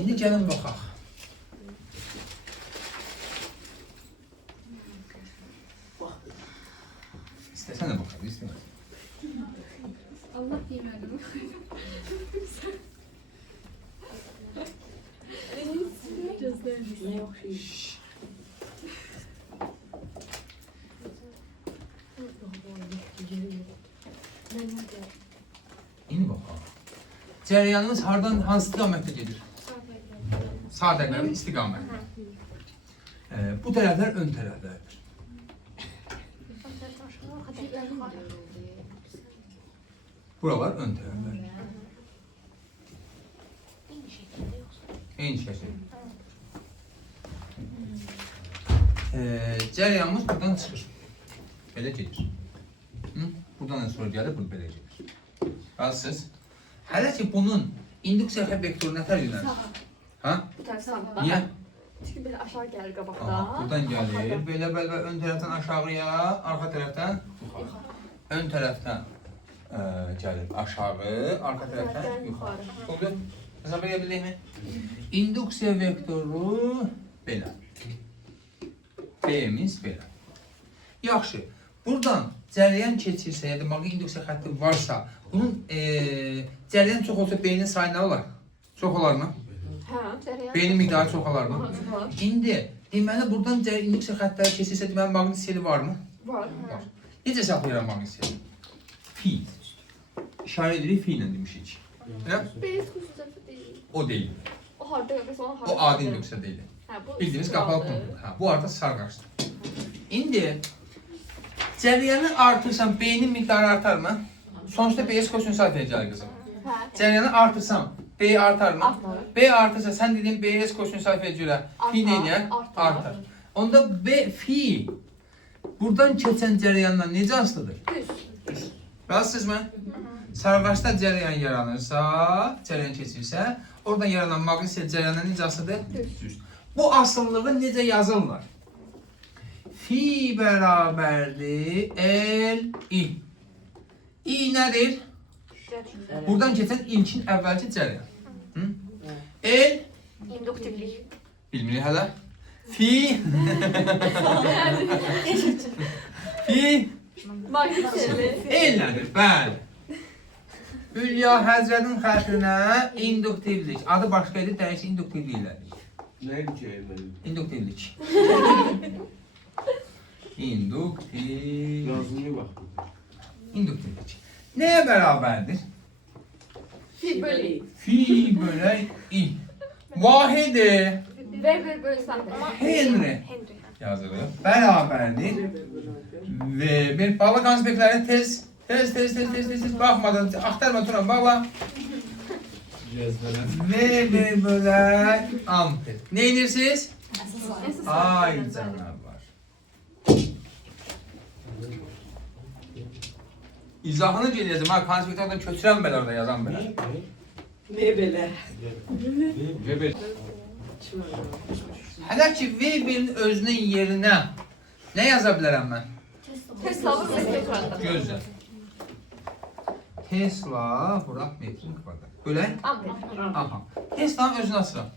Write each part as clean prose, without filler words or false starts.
İndi gəlin baxaq. İstəsən də baxaq, istəməz. Allah bilmədim. İndi baxaq. Cərəyanımız hardan, hansı istiqamətdə gedir? Sağ tərəflər istiqamət. Bu tərəflər ön tərəflərdir. Buralar ön tərəflər. Eyni şəkil. Cərəyanımız buradan çıxır. Belə gedir. Buradan sonra gəlir, bu belə gedir. Razısınız? Hələ ki bunun induksiya vektoru nə tərəf yönəlir? Ha? Niyə? Çünki belə aşağı gəlir qabaqda. Buradan gəlir, belə ön tərəfdən aşağıya, arxa tərəfdən yuxarı. Ön tərəfdən gəlir aşağı, arxa tərəfdən yuxarı. Oldu? Hesab edə bildikmi? İnduksiya vektoru belə. B-miz belə. Yaxşı, buradan cərəyan keçirsə, ya deməli induksiya xətti varsa, bunun cərəyan çox olsa B-nin sayı nə olar? Çox olar mı? Hə, cərəyan. B-nin miqdarı çox olar mı? İndi, deməli buradan induksiya xəttləri keçirsə, deməli maqnit seli var mı? Var. Necə saxlayıram maqnit seli? Fi. İşarə edirik, fi ilə demişik. Beyaz kuşları deyil. O deyil. O harda yoxsa o harda? O adi induksiya deyil. Bildiyimiz qapalı kontur. Bu arada sarqaçdır. İndi, cərəyanı artırsan, B-nin miqdarı artar mı? Sonuçta B-s kosinus alfaya gəlir qızım. Cərəyanı artırsam, B artar mı? B artırsa, sən dediyin B-s kosinus alfaya görə fi neylə? Artar. Onda B, fi buradan keçən cərəyandan necə asılıdır? Düz. Razısınız mı? Sarğaçda cərəyan yaranırsa, cərəyan keçirsə, oradan yaranan maqnit sel cərəyandan necə asılıdır? Düz. Bu asıllığı necə yazırlar? Fi bərabərdir L-I. I nədir? Buradan keçən ilkin əvvəlki cərəyan. L İnduktivlik. bilmirik hələ. Fi Fi Maqnit seli. L nədir? Bəli. Hülya Həzrətin xətrinə induktivlik. Adı başqa idi, dəyişik induktivlik elədik. Neydi ki elmeli? İnduktivlik. İnduktiv. Yazımı bak. İnduktivlik. Nəyə bərabərdir? Fi bölü i. Fi bölü i. Vahidi V bölü santim. Henry yazılır. Bərabərdir. Ve bir bağla konspektləri tez baxmadan, axtarma Turan, bağla. Ve bir bölü amper. Ne edirsiniz? Ay canavar. İzahını geleceğim ha, konspektlərdən köçürəm belə orada yazan belə. Ne böyle? Hələ ki V1'in özünün yerinə nə yaza bilərəm mən? Tesla metri kvadrat. Gözlə. Tesla bura metrin kvadrat. Bölək? Amper. Aha. Tesla'nın özünü açıram.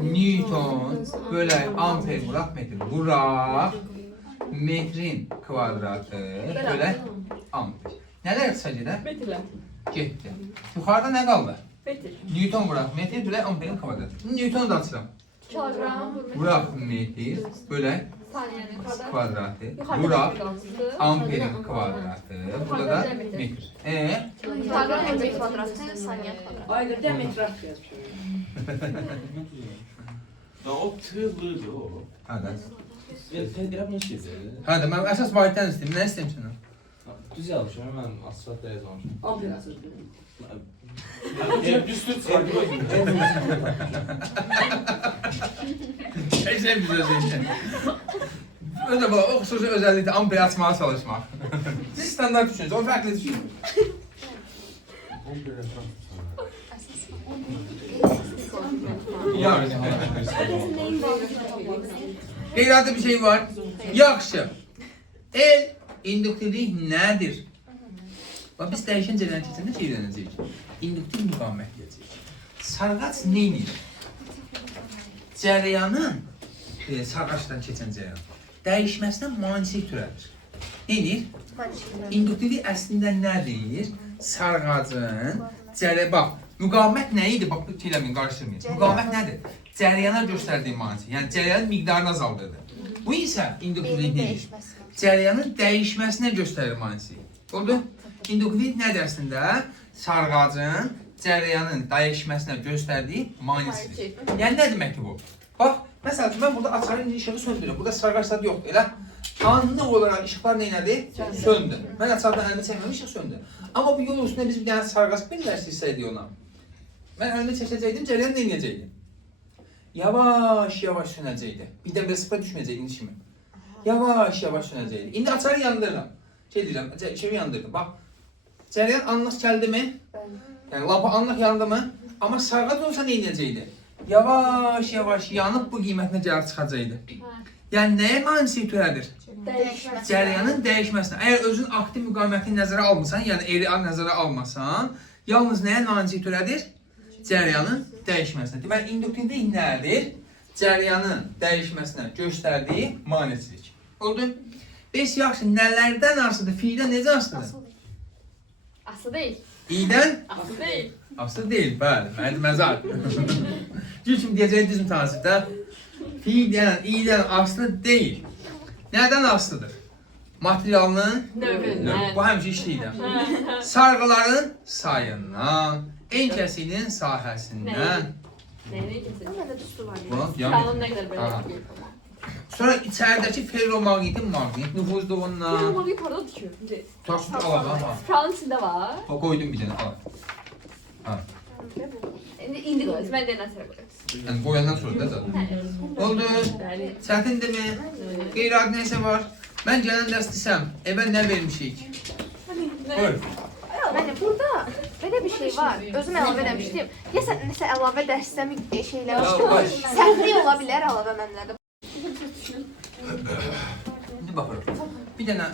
Newton bölək amper bura metr. Bura metrin kvadratı bölək amper. Nələr qısa gedər? Metrlər. Getdi. Yuxarıda nə qaldı? Metr. Newton bura metr bölək amperin kvadratı. Newton'u da açıram. Kilogram. Bura metr bölək Saniyenin kvadrat. kvadratı. Yukarıda Bura metr kalmıştı. amperin kvadratı. Burada da metr. Yukarıda metr kvadratı, saniye kvadratı. Ayda demetre yazmış. Ya o tığlıydı o. Hadi. Yapmış şeydi. Hadi mən əsas vahiddən istəyim. Nə istəyim səndən? Düz yazmışım, hemen asfaltta yazmamışım. Amper asıl. Düz tut farkı var. Heç nə biz özəyəcək. Öyle bu, o xüsusi özellikle amperi açmaya çalışmaq. Siz standart düşünün, o fərqli düşünün. Yaxşı. Qeyri-adi bir şey var. Yaxşı. El induktivlik nədir? Bax, biz dəyişən cərəyan keçəndə şey öyrənəcəyik. İnduktiv müqavimət gələcək. Sarğac neynir? cərəyanın sarğaçdan keçən cərəyan dəyişməsindən maneçilik törədir. Nedir? İnduktivlik əslində nə deyir? Sarğacın bax, müqavimət nə idi? Bax, bu eləmin, qarışdırmayın. Müqavimət nədir? Cərəyana göstərdiyi maneçilik, yəni cərəyanın miqdarını azaldırdı. Bu isə induktivlik deyir. Cərəyanın dəyişməsinə göstərir maneçilik. Oldu? İnduktivlik nədir əslində? Sarğacın cərəyanın dəyişməsinə göstərdiyi maneçilik. Yəni nə deməkdir bu? Bax, məsələn, mən burada açarın işığı söndürürüm. Burada sarğac saat yoxdur, elə? Anlıq olaraq işıqlar neynədir? Söndü. Mən açardan əlimi çəkməm, işıq söndü. Amma bu yol üstündə biz bir dənə sarğac bilmərsizsəydik ona. Mən əlimi çəkəcəkdim, cərəyan neynəyəcəkdi? Yavaş sönəcəkdi. Birdən bir sıfıra düşməyəcəkdi indi kimi. Yavaş sönəcəkdi. İndi açarı yandırıram. Şey deyirəm, işığı yandırdım. Bax, cərəyan anlıq gəldi mi? Yəni, lampa anlıq yandı mı? Amma sarğac olsa neynəyəcəkdi? Yavaş yanıb bu qiymətinə gəlib çıxacaqdı. Yəni, nəyə maneçilik törədir? Cərəyanın dəyişməsinə. Əgər özün aktiv müqavimətini nəzərə almırsan, yəni real nəzərə almasan, yalnız nəyə maneçilik törədir? Cərəyanın dəyişməsinə. Deməli, induktivlik nədir? Cərəyanın dəyişməsinə göstərdiyi maneçilik. Oldu? Bəs yaxşı, nələrdən asılıdır? Fiildən necə asılıdır? Aslı deyil. İydən? Aslı deyil. Aslı deyil, bəli. Mənim məzar. Gül kimi deyəcək düzüm tanısıqda. Fiildən, iydən aslı deyil. Nədən asılıdır? Materialının növü. Bu həmişə işləyirəm. Sarğıların sayından, en kəsiyin sahəsindən. Nəyə kesin? Nədə düşdü var? Bunun Kanun nə qədər belə? Sonra içəridəki ferromaqnetin maqnet nüfuzdur ondan. Ferromaqnet parada düşür. Taşlı alaba. Kralın içində var. Qoydum bir dənə, al. İndi qoyuyoruz. Mən deyən əsərə qoyuyoruz. Yəni qoyandan sonra da zaten. Oldu. Çətindir mi? Qeyri-adi nəsə var. Mən gələn dərs desəm, evə nə vermişik? Buyur. Yəni burada belə bir şey var. Özüm əlavə eləmişdim. Deyəsən nəsə əlavə dərsdə şey eləmişdim. Səhvli ola bilər əlavə mənlərdə. İndi baxırıq. Bir dənə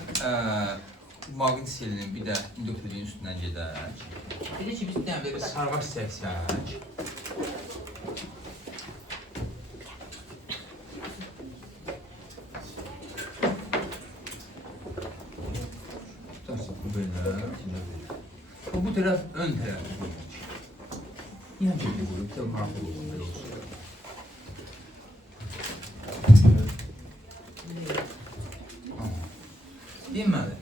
maqnit selinin, bir də induktivliyin üstündən gedək. Belə ki, biz bir dənə belə sarğaç çəksək. Bu belə. Bu tərəf ön tərəf. Yəni ki, bu tərəf maraqlı olsun, belə olsun. Deməli,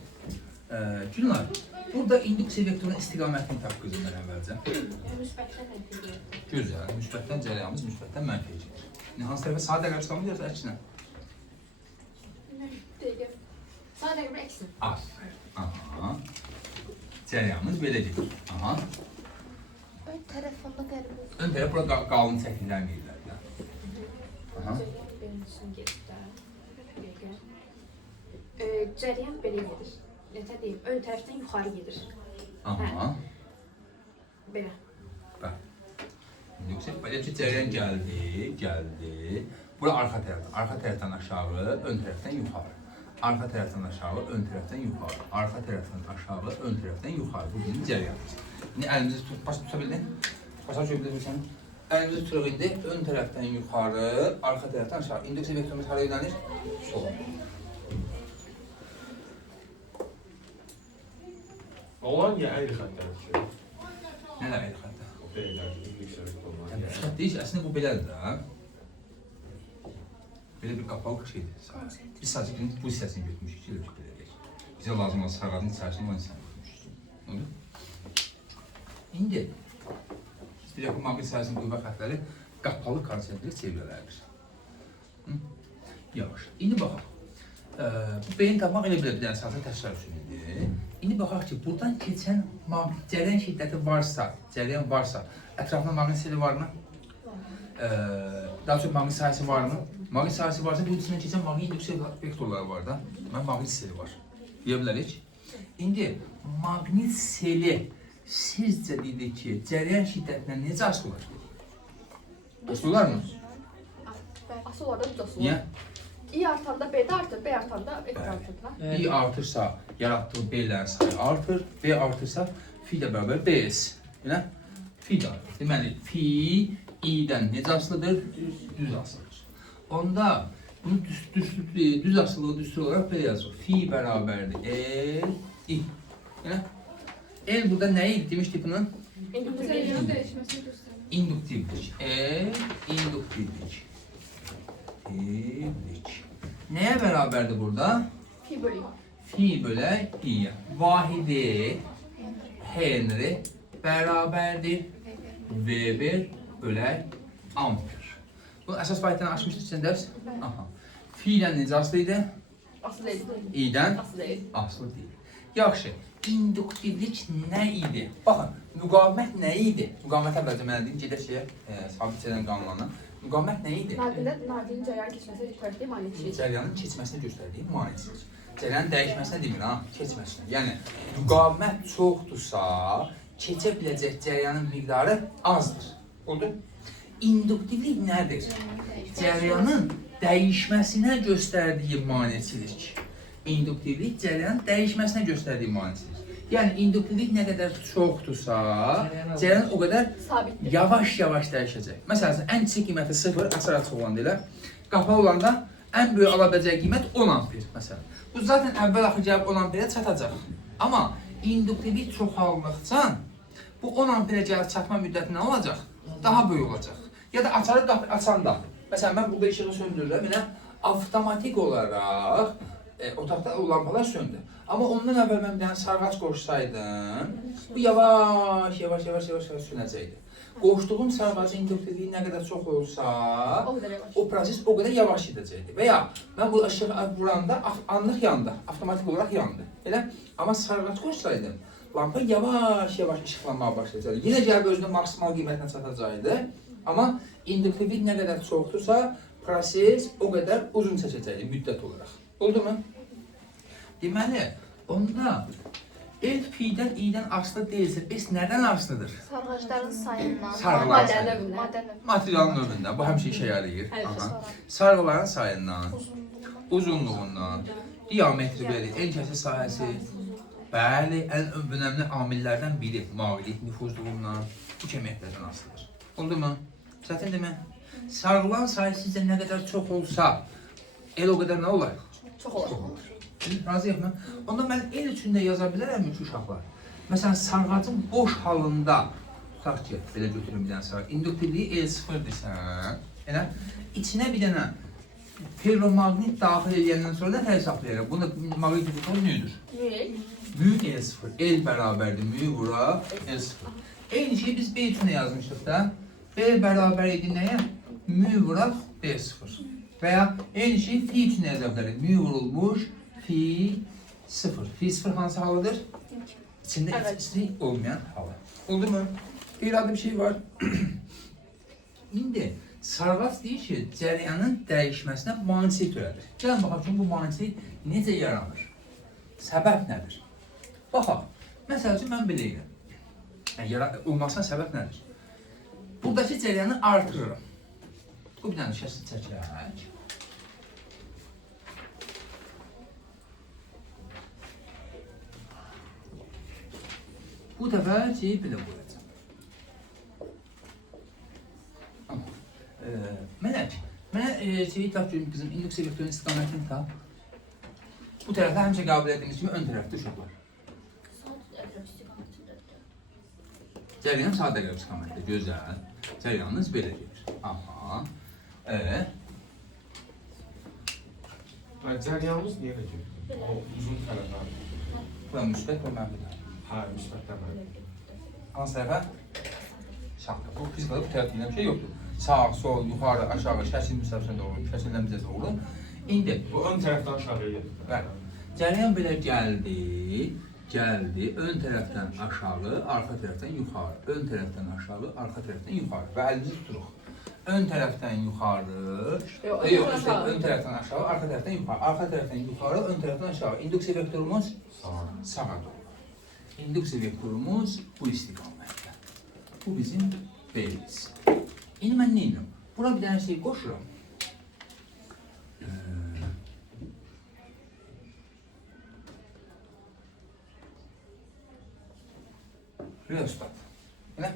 Gülnar, burada induksiya vektorunun istiqamətini tap qızım mən əvvəlcə. Müsbətdən mənfiyə. Gözəl, müsbətdən cərəyanımız müsbətdən mənfiyə gedir. Hansı tərəfə sadə qarşı qalmı yoxsa əksinə? Dəqiq. Sadə dəqiq bir əksin. Aferin. Aha. Cərəyanımız belə gedir. Aha. Ön tərəfində qəribə. Ön tərəf burada qalın çəkildən deyirlər. Aha. Cərəyan belə gedir. Necə deyim? Ön tərəfdən yuxarı gedir. Aha. Belə. Bax. Yoxsa belə ki, cərəyan gəldi. Bura arxa tərəfdən. Arxa tərəfdən aşağı, ön tərəfdən yuxarı. Arxa tərəfdən aşağı, ön tərəfdən yuxarı. Arxa tərəfdən aşağı, ön tərəfdən yuxarı. Bu bizim cərəyanımız. İndi əlimizi tuta bildin? Başa düşə bilirsən? Əlimizi tuturuq indi, ön tərəfdən yuxarı, arxa tərəfdən aşağı. İnduksiya vektorumuz haraya yönəlir? Sola. Olan ya ayrı xəttlər düşür. Nələr ayrı xəttə? O belə yüksək olmalı. Yəni, xətt deyil, əslində bu belədir də. Belə bir qapalı şeydir. Biz sadəcə bu hissəsini götürmüşük, elə bir beləyək. Bizə lazım olan sarğacın içərisini olan hissəni götürmüşük. Oldu? İndi, biz bilək bu maqnit sahəsinin qüvvə xəttləri qapalı konsentrik çevrələrdir. Yavaş. İndi baxaq. Bu beyin tapmaq elə bir dənə əsasın təsərrüfünüdür. İndi baxaq ki, buradan keçən cərəyan şiddəti varsa, cərəyan varsa, ətrafında maqnit seli varmı? Daha çox maqnit sahəsi varmı? Maqnit sahəsi varsa, bu içindən keçən maqnit induksiya vektorları var da. Deməli, maqnit seli var. Deyə bilərik. İndi, maqnit seli sizcə dedik ki, cərəyan şiddətindən necə asılır? Asılırlar mı? Asıl orada düz asılır. Niyə? İ artanda B də artır, B artanda F artır. İ artırsa, yaratdığı B'lərin sayı artır. B artırsa, fi də bərabər BS. Elə? Fi də artır. Deməli, fi i-dən necə asılıdır? Düz asılıdır. Onda bunu düz asılığı düstur olaraq belə yazılır. Fi bərabərdir el, i. Yəni, el burada nə idi demişdik bunun? Cəryanın dəyişməsini göstərir. İnduktivlik. İnduktivlik. Nəyə bərabərdir burada? Fi bölü. Fi bölə i-yə. Vahidi Henry bərabərdir Weber bölə amper. Bu əsas faydadan açmışdıq sən dərs? Aha. Fi ilə necə aslı idi? Asıl değil. i-dən Asıl değil. aslı deyil. Yaxşı. İnduktivlik nə idi? Baxın, müqavimət nə idi? Müqavimət əvvəlcə mənə deyim, gedək şeyə, sabit edən qanunlarına. Müqavimət nə idi? Nadirin cəryan keçməsi göstərdiyi maneçilik. Cəryanın keçməsini göstərdiyi maneçilik. Cəryanın dəyişməsinə demir ha, keçməsinə. Yəni, müqavimət çoxdursa, keçə biləcək cəryanın miqdarı azdır. Oldu? İnduktivlik nədir? Cəryanın dəyişməsinə göstərdiyi maneçilik. İnduktivlik cəryanın dəyişməsinə göstərdiyi maneçilik. Yəni, induktivlik nə qədər çoxdursa, cəryan o qədər Sabitdir. yavaş-yavaş dəyişəcək. Məsələn, ən kiçik qiyməti 0, açıq olanda elə, qapalı olanda ən böyük ala biləcək qiymət 10 amper, məsələn. Bu zaten əvvəl-axır gəlib 10 amperə çatacaq. Amma induktivlik çoxaldıqca bu 10 amperə gəlib çatma müddəti nə olacaq? Daha böyük olacaq. Ya da açarı açanda, məsələn, mən burada işığı söndürürəm, elə avtomatik olaraq otaqda o lampalar söndü. Amma ondan əvvəl mən bir dənə sarğac qoşsaydım, bu yavaş sönəcəkdi. Qoşduğum sarğacın induktivliyi nə qədər çox olsa, O kadar yavaş. o proses o qədər yavaş gedəcəkdi. Və ya mən bu ışığı vuranda anlıq yandı, avtomatik olaraq yandı. Elə? Amma sarğac qoşsaydım, lampa yavaş işıqlanmağa başlayacaqdı. Yenə gəlib özünün maksimal qiymətinə çatacaqdı. Amma induktivlik nə qədər çoxdursa, proses o qədər uzun çəkəcəkdi müddət olaraq. Oldu mu? Deməli, onda el fi'dən i'dən aslı deyilsə, biz nədən aslıdır? Sarğacların sayından. Sarğılar Madən sayından. növündən. Madən növündən. Materialın növündə, bu həmişə işə yarayır. Evet, Aha. Sarğıların sayından, uzunluğundan, diametri belədir, en kəsi sahəsi. Bəli, ən önəmli amillərdən biri mavilik nüfuzluğundan, bu kemiyyətlərdən asılıdır. Oldu mu? Çətindir mi? Sarğılan sayı sizcə nə qədər çox olsa, el o qədər nə olar? Çok olur. Razıyıq mı? Onda mən el üçün də yaza bilərəm ki, uşaqlar. Məsələn, sarğacın boş halında, tutaq ki, belə götürüm bir dənə sarğac, induktivliyi L0-dirsə, elə, içinə bir dənə ferromaqnit daxil edəndən sonra da hesablayarıq. Bunda maqnitofon müdür? Müyek. Müyük L0, L bərabərdir, müyük vura L0. Eyni şeyi biz B üçün də yazmışdıq da. B bərabər idi nəyə? Müyük vuraq B0. Və ya eyni şey fi üçün də yaza bilərik. Müyük vurulmuş fi 0. Fi 0 hansı halıdır? İçində içlik olmayan halı. Oldu mu? Qeyri-adi bir şey var. İndi sarğac deyir ki, cəryanın dəyişməsinə maneçilik törədir. Gəlin baxaq ki, bu maneçilik necə yaranır? Səbəb nədir? Baxaq, məsəl üçün mən belə edirəm. Yəni, olmasına səbəb nədir? Buradakı cəryanı artırırım. Bu bir dənə şəsli çəkək. Bu dəfə şeyi belə qoyacaq. Mələk, mənə şeyi tap görüm qızım, induksiya vektorun istiqamətini tap. Bu tərəfdə həmişə qəbul etdiyimiz kimi ön tərəfdə uşaqlar. Cəryan sadə qərb istiqamətdə, gözəl. Cəryanınız belə gedir. Aha. Cəryanımız niyə necə? O uzun tərəfə. Bura müsbət və mənfi. Hə, müsbət tərəfə. Hansı tərəfə? Sağda. Bu fizikada bu tərəfdə bir şey yoxdur. Sağ, sol, yuxarı, aşağı, şəkil müstəvisinə doğru, şəkildən bizə doğru. İndi, Bu ön tərəfdən aşağıya gedir. bəli. Cəryan belə gəldi, ön tərəfdən aşağı, arxa tərəfdən yuxarı, ön tərəfdən aşağı, arxa tərəfdən yuxarı və əlimizi tuturuq. Ön tərəfdən yuxarı, yox, ön tərəfdən aşağı, arxa tərəfdən yuxarı, arxa tərəfdən yuxarı, ön tərəfdən aşağı. İnduksiya vektorumuz sağa doğru. İnduksiya vektorumuz bu istiqamətdə. Bu bizim B-imiz. İndi mən nə edirəm? Bura bir dənə şey qoşuram. Reostat. Elə?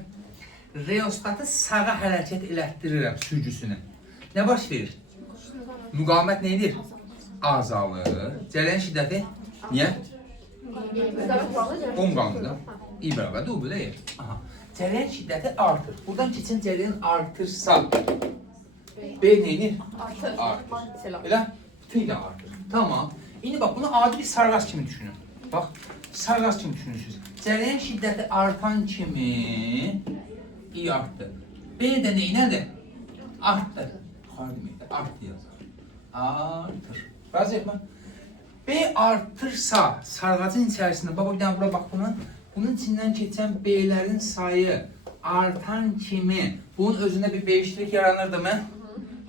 reostatı sağa hərəkət elətdirirəm sürgüsünü. Nə baş verir? Müqavimət nə edir? Azalır. Cərəyan şiddəti niyə? On qanunda. İ bərabərdir, u belə yer. Aha. Cərəyan şiddəti artır. Buradan keçən cərəyan artırsa B neyinir? Artır. Elə? F də artır. Tamam. İndi bax, bunu adi bir sarğas kimi düşünün. Bax, sarğas kimi düşünürsünüz. Cərəyan şiddəti artan kimi İ artdı. B də neynədir? Artdı. Yuxarı deməkdir, artdı yazar. Artır. Razıyıq mı? B artırsa sarğacın içərisində, baba bir dənə bura bax buna. Bunun içindən keçən B'lərin sayı artan kimi bunun özündə bir B-lik yaranırdı mı?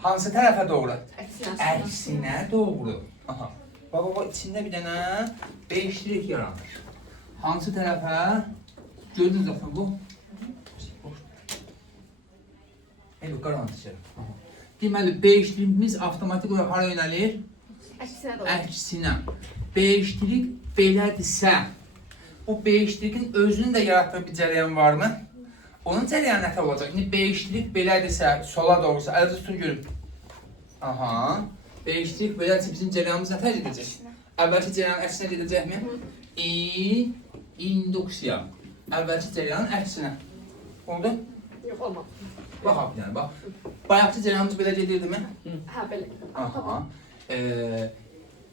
Hansı tərəfə doğru? Əksinə doğru. Aha. Baba içində bir dənə B-lik yaranır. Hansı tərəfə? Gördünüz zaten bu? Evet, qaranlıq içəri. Deməli, B-lik avtomatik olaraq hara yönəlir? Əksinə doğru. Əksinə. B-lik belədirsə, bu B-likin özünün də yaratdığı bir cərəyan varmı? Onun cərəyanı nətə olacaq? İndi B-lik belədirsə, sola doğrusa, əldə tutun görün. Aha. B-lik belədirsə, bizim cərəyanımız nətə edəcək? Əvvəlki cərəyanın əksinə gedəcəkmi? İnduksiya. Əvvəlki cərəyanın əksinə. Oldu? Yox, olmadı. Bax, bir dənə, bax. Bayaqçı cərəyanımız belə gedirdi mi? Hə, belə. Aha.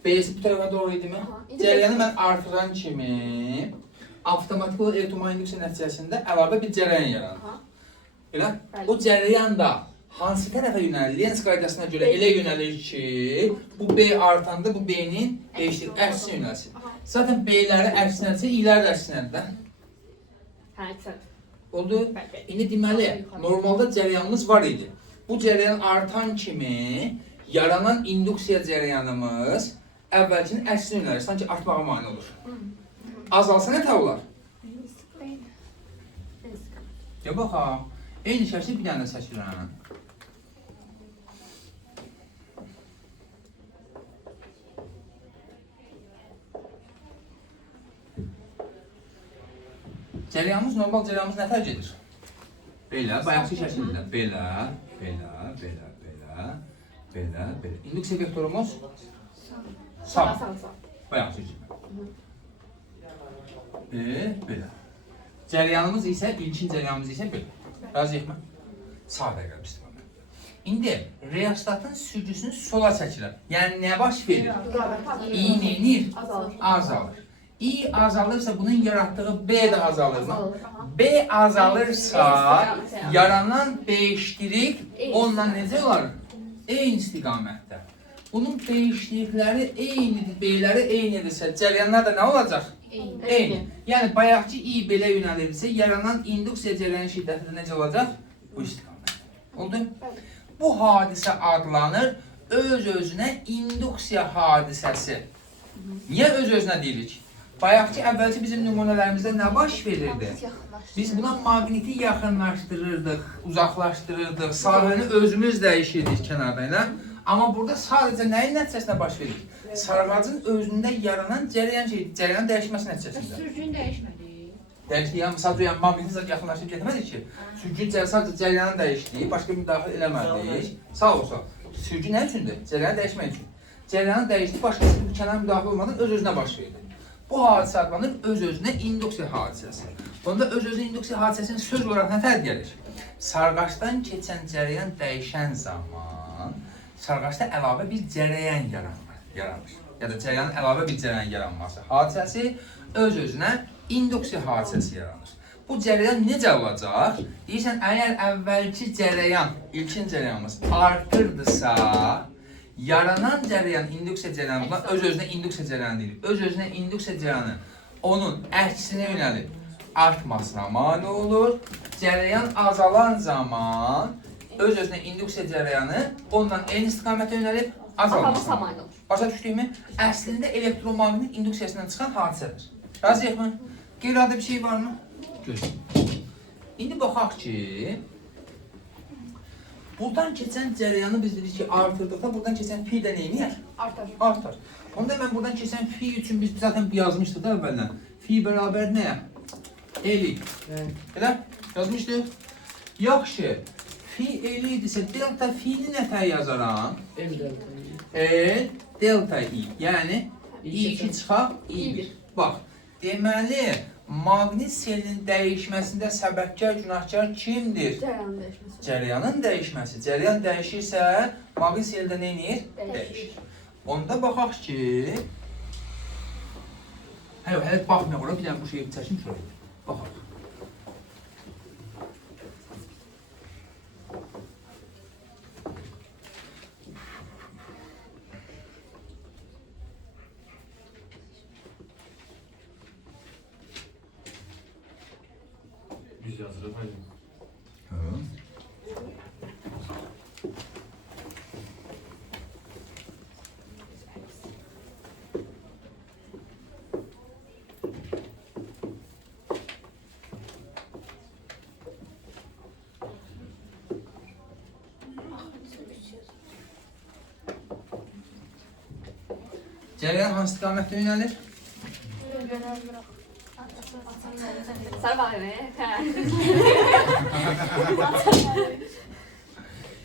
B'si bu tərəfə doğru idi mi? Cərəyanı mən artıran kimi avtomatik olaraq elektromanyetik nəticəsində əlavə bir cərəyan yaranır. Elə? O cərəyan da hansı tərəfə yönəlir? Lens qaydasına görə elə yönəlir ki, bu B artanda bu B-nin əksinə yönəlsin. Zaten B-ləri əksinədirsə, İ'lər də əksinədir. Hə, əksinədir. Oldu? İndi deməli, normalda cərəyanımız var idi. Bu cərəyan artan kimi yaranan induksiya cərəyanımız əvvəlcinin əksinə yönəlir, sanki artmağa mane olur. Azalsa nə tər olar? Ya baxaq, eyni şəkil bir dənə də çəkilən. Cərəyanımız, normal cərəyanımız nətər gedir? Belə, bayaqçı şəkildə. Belə, belə, belə, belə, belə, belə. İnduksiya vektorumuz sağ. Bayaqçı kimi. Belə. Cərəyanımız isə, ilkin cərəyanımız isə belə. Razıyıq mı? Sağ dəqiqə istifadə. İndi, reostatın sürgüsünü sola çəkirəm. Yəni, nə baş verir? İ neyinir? Azalır. İ azalırsa bunun yarattığı B də azalır mı? B azalırsa yaranan B-lik onunla necə olar? Eyni istiqamətdə. Bunun B-likləri eynidir, B-ləri eynidirsə cərəyanlar da nə olacaq? Eyni. Yəni bayaqçı İ belə yönəlirsə yaranan induksiya cərəyan şiddəti də necə olacaq? Bu istiqamətdə. Oldu? Bu hadisə adlanır öz-özünə induksiya hadisəsi. Niyə öz-özünə deyirik? Bayaqçı əvvəlki bizim nümunələrimizdə nə baş verirdi? Biz buna maqniti yaxınlaşdırırdıq, uzaqlaşdırırdıq, sahəni özümüz dəyişirdik kənarda ilə. Amma burada sadəcə nəyin nəticəsində baş verir? Sarğacın özündə yaranan cərəyan dəyişməsi nəticəsində. Sürgün dəyişmədi. Dəyişdi, yəni sadəcə maqniti yaxınlaşıb getmədik ki, sürgün sadəcə cərəyanı dəyişdik, başqa bir müdaxilə eləmədik. Sağ olsa, sürgün nə üçündür? Cərəyanı dəyişmək üçün. Cərəyanı dəyişdik, başqa bir kənar müdaxilə olmadan öz-özünə baş verdi. Bu hadisə adlanır öz-özünə induksiya hadisəsi. Bunda öz-özünə induksiya hadisəsinin söz olaraq nə tər gəlir? Sarğaçdan keçən cərəyan dəyişən zaman sarğaçda əlavə bir cərəyan yaranır. Ya da cərəyanın əlavə bir cərəyan yaranması hadisəsi öz-özünə induksiya hadisəsi yaranır. Bu cərəyan necə olacaq? Deyirsən, əgər əvvəlki cərəyan, ilkin cərəyanımız artırdısa, yaranan cərəyan induksiya cərəyanına öz-özünə induksiya cərəyanı deyilir. Öz-özünə induksiya cərəyanı onun əksinə yönəlib artmasına mane olur. Cərəyan azalan zaman öz-özünə induksiya cərəyanı ondan eyni istiqamətə yönəlib azalmasına mane olur. Başa düşdükmü? Əslində elektromaqnit induksiyasından çıxan hadisədir. Razıyıq mı? Qeyri-adi bir şey varmı? Gözləyin. İndi baxaq ki, buradan keçən cərəyanı biz dedik ki, artırdıqda buradan keçən pi də neyini yer? Artar. Onda mən buradan keçən pi üçün biz zaten yazmışdıq da əvvəldən. Fi bərabər nəyə? Eli. Elə? Yazmışdıq. Yaxşı. Fi eylidirsə, delta fi'ni nətər yazaram? El delta. Delta i. Yəni, i2 çıxaq i1. Bax, deməli, maqnit selinin dəyişməsində səbəbkar, günahkar kimdir? Cəryanın dəyişməsi. Cəryanın dəyişməsi. Cəryan dəyişirsə, maqnit seli də nə edir? Dəyişir. Onda baxaq ki... Hələ baxmayaq ora, bir dənə bu şeyi çəkim sonra. Baxaq. Düz yazırıq, hayır. Cəryan hansı istiqamətdə yönəlir? Sarı bağlı mı?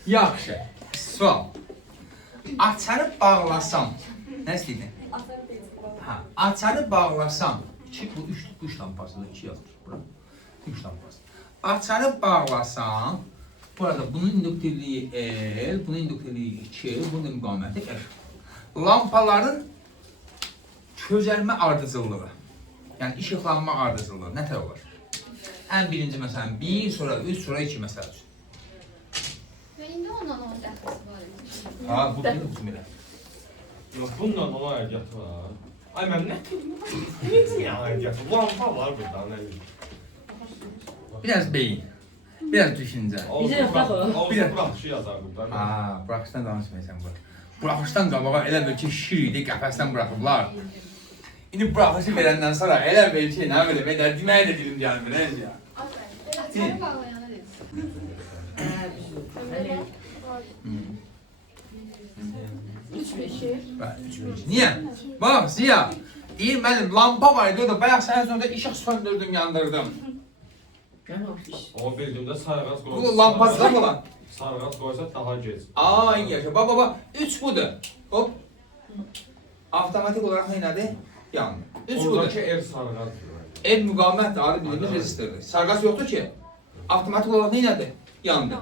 Yaxşı. Sual. Açarı bağlasam. Nə istəydin? Açarı bağlasam. Bu üç lampasıdır. 2 yazmış bura. 3 lampası. Açarı bağlasam. Burada bunun induktivliyi L, bunun induktivliyi 2, bunun müqaməti F. Lampaların közəlmə ardıcıllığı. Yəni işıqlanma ardıcıllığı nətər olur? Ən birinci məsələn 1, sonra 3, sonra 2 məsəl üçün. Və indi ondan onun dəxlisi var. Ha, bu deyil uzun elə. Yox, bununla olan ədiyyatı var. Ay, mən nə deyim? Necə yəni ədiyyatı? Lampa var burada, nə bileyim. Biraz beyin, biraz düşüncə. Buraxışı yazar burada. Ha, buraxışdan danışmayacam bu. Buraxışdan qabağa elə bil ki, şir idi, qəfəsdən buraxıblar. İndi buraxışı verəndən sonra elə bil ki, nə bilim, deməyə də dilim gəlmir, nə ya? Açarı bağlayana dedim. Niyə? Bax, Ziya, deyir mənim lampa var idi, o da bayaq sənə sonra işıq söndürdüm, yandırdım. O bildiyimdə sarıqaz qoysa... Bu lampacılar olan. Sarıqaz qoysa daha gec. Aa, iyi yaşa. Baba, 3 budur. Hop. Avtomatik olaraq nədir? Yandı. 3 budur. Oradakı ev sarıqazdır. Ev müqamət adı bildiğimiz rezistordur. Sarğas yoxdur ki. Avtomatik olaraq nədir? Yandı.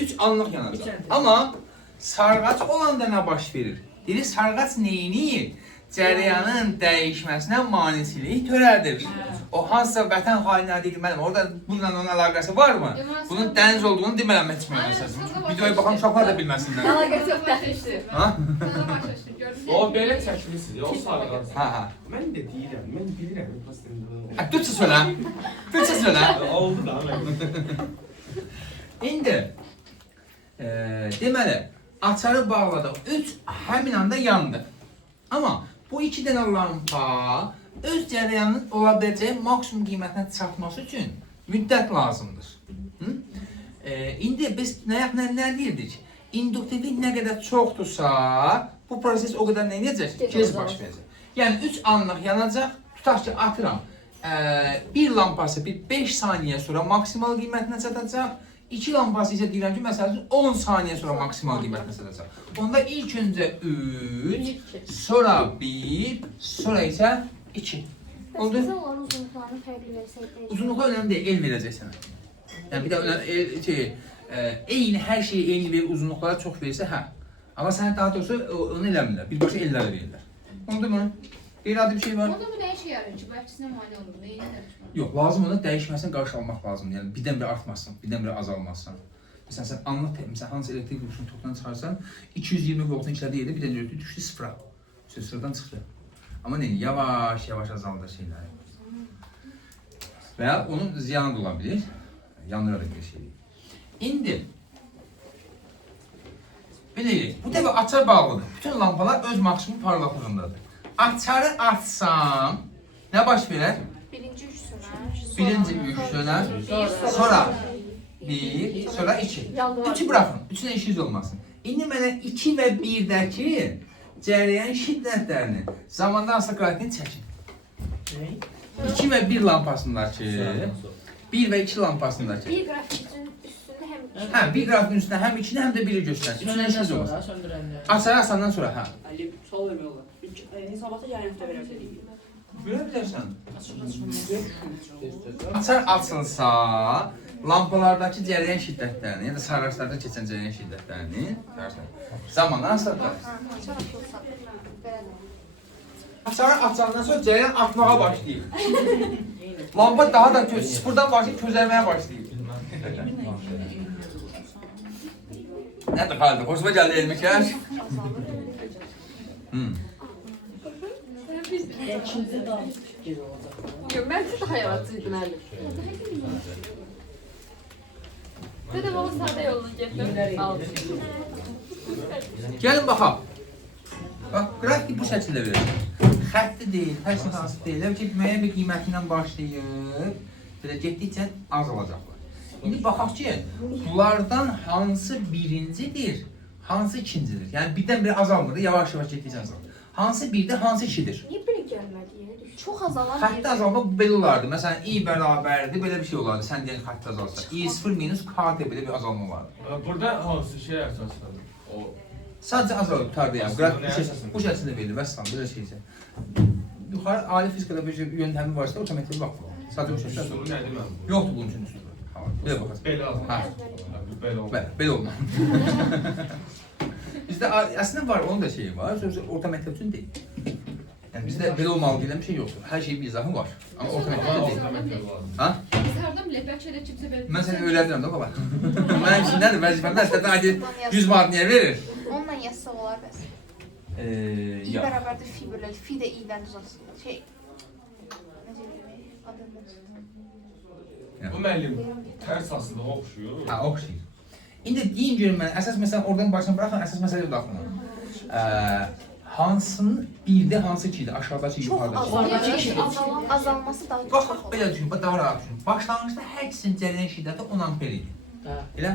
3 anlıq yanacaq. Amma sarğac olanda nə baş verir? Deyir, sarğac neyini? Cəryanın dəyişməsinə manisilik törədir. O hansısa vətən xainləri deyil, mənim orada bununla onun əlaqəsi varmı? Bunun dəniz olduğunu demələm heç kimə məsələn. Videoya baxan uşaqlar da bilməsinlər. Əlaqəsi yox, dəxildir. Ha? Sana başlaşdı, gördün mü? O belə çəkilirsiniz ya, o sarıqaz. Ha. Mən də deyirəm, mən bilirəm. Tutsa söyle. Tutsa söyle. Oldu da mən. İndi deməli, açarı bağladıq. 3 həmin anda yandı. Amma bu 2 dənə lampa öz cəryanının ola biləcəyi maksimum qiymətinə çatması üçün müddət lazımdır. İndi biz nə deyirdik? İnduktivlik nə qədər çoxdursa, bu proses o qədər nə edəcək? Gec baş verəcək. Yəni 3 anlıq yanacaq, tutaq ki, atıram. Bir lampası 5 saniyə sonra maksimal qiymətinə çatacaq. 2 lampası isə deyirəm ki, məsələn 10 saniyə sonra maksimal qiymətinə çatacaq. Onda ilk öncə 3, sonra 1, sonra isə 2. Oldu? Bəs onların uzunluqlarını fərqli versəydik. Uzunluqlar önəmli deyil, el verəcək sənə. Yəni bir də eyni, hər şeyi eyni verir, uzunluqları çox verirsə, hə. Amma sənə daha doğrusu onu eləmirlər, birbaşa ellər verirlər. Oldu mu? Qeyri-adi bir şey var. Onda bu nə işə yarayır ki? Bu əksisinə mane olur. Neyinə dəyişmir? Yox, lazım ona dəyişməsini qarşı almaq lazımdır. Yəni birdən bir artmasın, birdən bir azalmasın. Məsələn, sən anlıq məsələn hansı elektrik qurşunu topdan çıxarsan, 220 voltun işlədiyində birdən gördü, düşdü sıfıra. Sıfırdan çıxdı. Amma nə, yavaş azaldır şeyləri. Və ya onun ziyanı da ola bilir. Yandıra da bir şey. İndi belə bu dəfə açar bağlıdır. Bütün lampalar öz maksimum parlaqlığındadır. Açarı açsam nə baş verər? Birinci 3 sönər. Birinci 3 sönər, sonra 1, sonra 2. 3'ü bırakın, 3'üne işiniz olmasın. İndi mənə 2 və 1-dəki cəryan şiddətlərini zamandan asılı qrafikini çəkin. 2 və 1 lampasındakı, 1 və 2 lampasındakı. Bir qrafikin üstündə Həm bir qrafikin üstünə həm içini, həm də biri göstərsin. Üstünə işiniz olmasın. Söndürəndə. Açarı asandan sonra, hə. Ali, sual vermək olar. Hesabatı gələn həftə verəcəyik. Görə bilərsən. Açar açılsa, lampalardakı cərəyan şiddətlərini, ya da sarıqlarda keçən cərəyan şiddətlərini görürsən. Zamanla asırlar. Açar açılsa. Belə. Açarı açandan sonra cərəyan artmağa başlayır. Lampa daha da sıfırdan başlayıb közəlməyə başlayır. Nədir xaldır? Xoşuma gəldi elmikər? İkinci daha geri olacaq. Yox, məncə daha yaradıcıydı müəllim. Dedim onu sadə yolla getdim. Gəlin baxaq. Bax, qrafik bu şəkildə verir. Xətti deyil, personası deyil. Ki, müəyyən bir qiyməti ilə başlayıb, belə getdikcə azalacaqlar. İndi baxaq ki, bunlardan hansı birincidir, hansı ikincidir? Yəni birdən biri azalmır, yavaş-yavaş getdikcə azalır. Hansı birdir, hansı ikidir? Niyə belə gəlmədi? Çox azalan Xətti azalma belə olardı. Məsələn, i bərabərdir, belə bir şey olardı. Sən deyən xətti azalsa. i0 minus kt belə bir azalma vardı. Burada hansı şey əsaslanır? O Sadəcə azalır, tutardı yəni. Qrafik bu şəkildə verilir, vəssalam, belə şeysə. Yuxarı ali fizikada bir yöntəmi varsa, otomatik baxma. Sadəcə bu şəkildə üsulu azalır. nədir mənim? Yoxdur bunun üçün üstü. Belə baxasın. Belə azam. Hə. Belə olmaz. Belə olmaz. Bizdə əslində var, onun da şeyi var, sözü orta məktəb üçün deyil. Yəni bizdə belə olmalı deyilən bir şey yoxdur. Hər şeyin bir izahı var. Amma orta məktəbdə deyil. Ha? Biz hərdən bilə, bəlkə də kimsə belə... Mən səni öyrədirəm də baba. Mənim üçün nədir? Vəzifəmdə hətta 100 manat niyə verir? Onunla yazsaq olar bəs. I Yox. bərabərdir fi bölək. Fi də i-dən düzəlsin. Şey... Necə demək? Adını Bu müəllim tərs aslında oxşuyur. Ha, oxşayır. İndi deyin görün mən, əsas məsələn oradan başına bıraxın, əsas məsələ daxilına. Hansının birdə, hansı ikidir? Aşağıdakı, yuxarıdakı. Azalması daha Bax, çox belə düşün, daha rahat düşün. Başlanğıcda hər ikisinin cərəyan şiddəti 10 amper idi. Elə?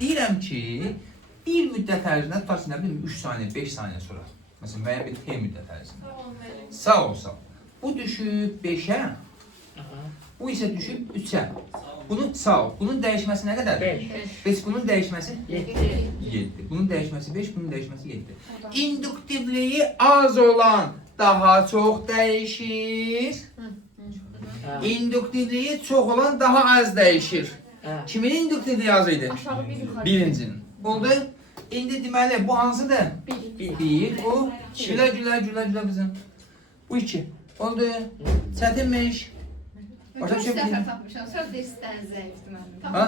Deyirəm ki, bir müddət ərzində tutarsın, nə bilim, 3 saniyə, 5 saniyə sonra. Məsələn, müəyyən bir T müddət ərzində. Sağ olsa, bu düşüb 5-ə, bu isə düşüb 3-ə. Bunun sağ ol, bunun dəyişməsi nə qədərdir? 5. Bunun dəyişməsi 7. Bunun dəyişməsi 5, bunun dəyişməsi 7. İnduktivliyi az olan daha çox dəyişir. İnduktivliyi çox olan daha az dəyişir. Kimin induktivliyi az idi? Aşağı bir yuxarı. Birincinin. Oldu. İndi deməli bu hansıdır? 1. O gülə bizim. Bu 2. Oldu. Çətinmiş. Başa Başa düşə bir bildim. tapmışam. Söz də istən zəifdir mənim. Ha?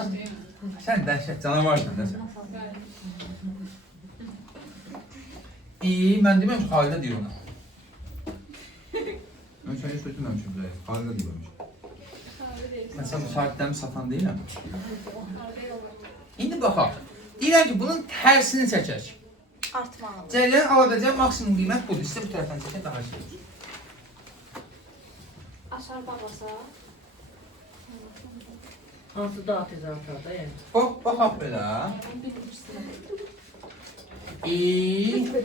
Sən dəhşət canavarsın da sən. Mən deməm ki, Xalidə deyir ona. Mən səni heç götürməmişim buraya. Xalidə deyirmiş. Mən sən bu saatlərimi satan deyiləm. İndi baxaq. Deyirəm ki, bunun tərsini çəkək. artmalı. Cərəyan alabiləcək maksimum qiymət budur. Sizə bu tərəfdən çəkək daha şey olur. Aşağı bağlasa. Hansı daha tez artar da yəni? Baxaq belə.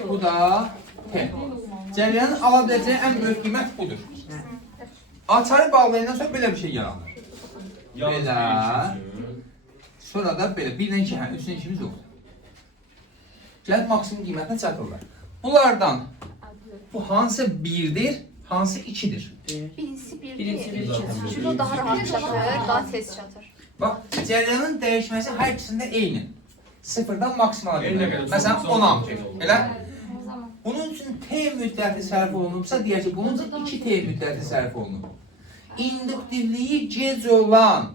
Bu da T. Cərəyanın ala biləcəyi ən böyük qiymət budur. Açarı bağlayandan sonra belə bir şey yaranır. Belə. Sonra da belə 1-dən 2, hə, 3-dən 2-miz yoxdur. Gəlib maksimum qiymətinə çatırlar. Bunlardan bu hansı 1-dir, hansı 2-dir? Birincisi bir Birincisi değil. bir, ikincisi Çünki o daha rahat çatır, daha tez çatır. Bax, cərəyanın dəyişməsi hər ikisində eyni. Sıfırdan maksimala Eyni qədər. qədər. Məsələn, 10 amper. Elə? Bunun üçün T müddəti sərf olunubsa, deyək ki, bunun üçün 2T müddəti sərf olunub. İnduktivliyi gec olan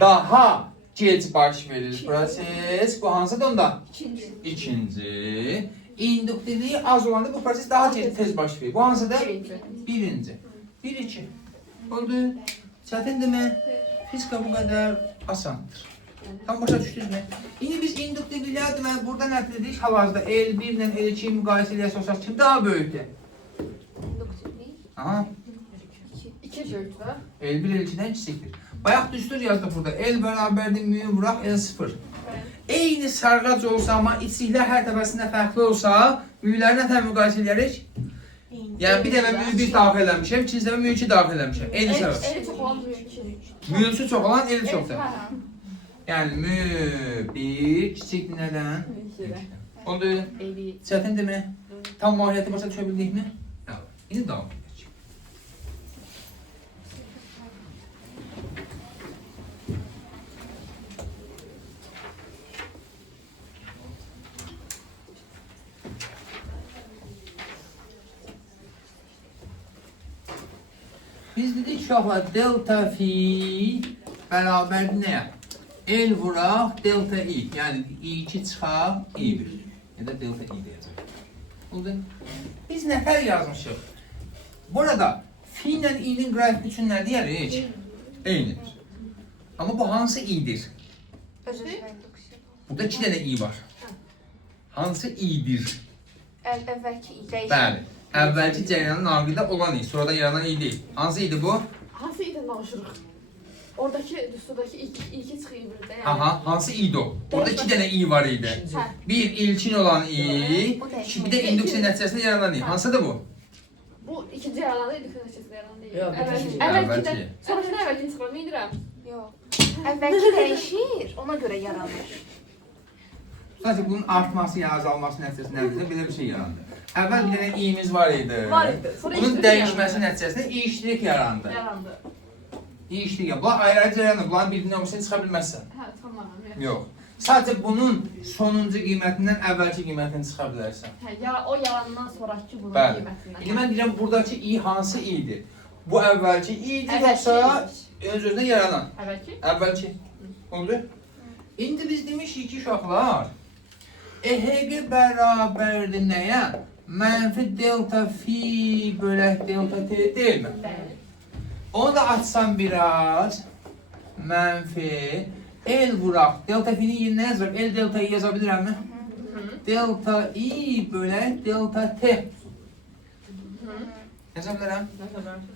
daha gec baş verir proses. Bu hansıdır onda? İkinci. İnduktivliyi az olanda bu proses daha tez baş verir. Bu hansıdır? Birinci. 1-2. Oldu. Çətindirmi? Fizika bu qədər asandır. Tam başa düşdünüzmü? İndi biz induktivliyə deməli burada nə dedik? Hal-hazırda L1 ilə L2 müqayisə eləyəsə olsa kim daha böyükdür? İnduktivlik. Aha. 2 böyükdür. L1 L2-dən kiçikdir. Bayaq düstur yazdıq burada. L bərabərdir mühüm vuraq L0. Eyni sarğac olsa amma içliklər hər təbəsində fərqli olsa, mühümləri nə tər müqayisə edərik? Yəni bir dəfə mühüm 1 daxil eləmişəm, ikinci dəfə mühüm 2 daxil eləmişəm. Eyni sarğac. Eli çox olan böyük. Mühümsü çox olan L çoxdur. Yəni bir kiçikdir nədən? Onu da öyle. Çətindir mi? Tam mahiyyəti başa düşə bildik mi? Evet. İndi davam edək. Biz dedik uşaqlar delta fi bərabər nəyə? El vuraq delta i. Yəni i2 çıxaq i1. Ya da delta i deyəcək. Oldu. Biz nətər yazmışıq? Burada fi ilə i-nin qrafiki üçün nə deyirik? Eynidir. Amma bu hansı i-dir? Burada 2 dənə i var. Hansı i-dir? Əvvəlki i. Bəli. Əvvəlki cəryanın naqildə olan i, sonradan yaranan i deyil. Hansı idi bu? Hansı idən danışırıq? Oradakı düsturdakı iki çıxıyı birdə. Aha, hansı i'di o? Orada 2 dənə i var idi. Bir ilkin olan i, bir də induksiya nəticəsində yaranan i. Hansıdır bu? Bu ikinci yaranan idi, nəticəsində yaranan deyil. Yox, birinci. Əvvəlkidən. Sonrakı əvvəlkini çıxırmı edirəm? Yox. Əvvəlki dəyişir, ona görə yaranır. Sadəcə bunun artması ya azalması nəticəsində belə bir şey yarandı. Əvvəl bir dənə i'miz var idi. Var idi. Sonra Bunun iştirik dəyişməsi nəticəsində i iştirik yarandı. Yarandı. İ iştirik yarandı. Bunlar ayrı-ayrı yaranır. Bunların birindən olmasını çıxa bilməzsən. Hə, tamam. Yox. Sadəcə bunun sonuncu qiymətindən əvvəlki qiymətini çıxa bilərsən. Hə, o yarandan sonraki bunun Bəli. qiymətindən. İndi mən deyirəm buradakı i hansı i'dir? Bu əvvəlki i'dir yoxsa öz-özünə yaranan? Əvvəlki? Əvvəlki. Oldu? İndi biz demişik ki uşaqlar, EHG bərabərdir nəyə? Mənfi delta fi bölək delta t deyilmi? Bəli. Onu da açsam biraz. Mənfi el vuraq. Delta fi'nin yerinə yazırım. El delta i yaza bilirəmmi? Delta i bölək delta t. Yaza bilirəm.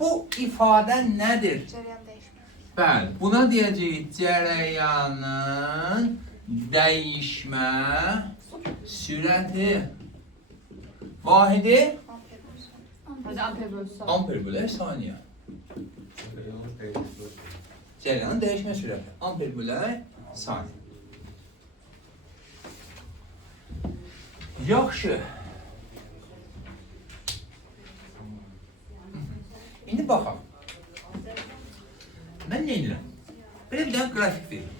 Bu ifadə nədir? Cəryan dəyişmir. Bəli, buna deyəcəyik cərəyanın dəyişmə sürəti. Vahidi Hadi amper bölüsü. amper bölək saniyə. Cərəyanın dəyişmə sürəti. Amper bölək saniyə. Yaxşı. İndi baxaq. Mən nə edirəm? Belə bir dənə qrafik verir.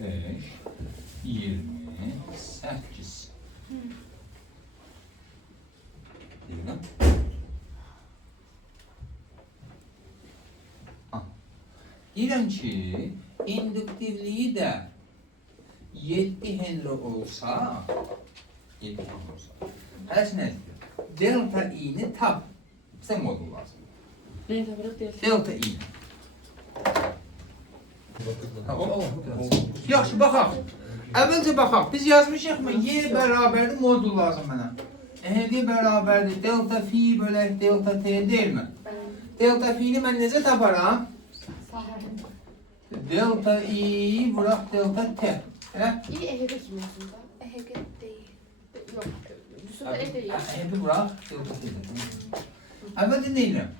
Beş, 28. Deyirəm. Deyirəm ki, induktivliyi də 7 Henry olsa, 7 Henry olsa, hələ ki nə deyir? Delta i'ni tap. Bizə modul lazım. Delta i'ni. Yaxşı, baxaq. Əvvəlcə baxaq. Biz yazmışıq mı? Y bərabərdir, modul lazım mənə. EHG bərabərdir, delta fi bölək delta t deyilmi? Delta fi'ni mən necə taparam? Delta i vuraq delta t. Elə? İyi ehədə kimi yazında. EHG deyil. Yox, düstürdə e deyil. EHG vuraq delta t. Əvvəlcə nə edirəm?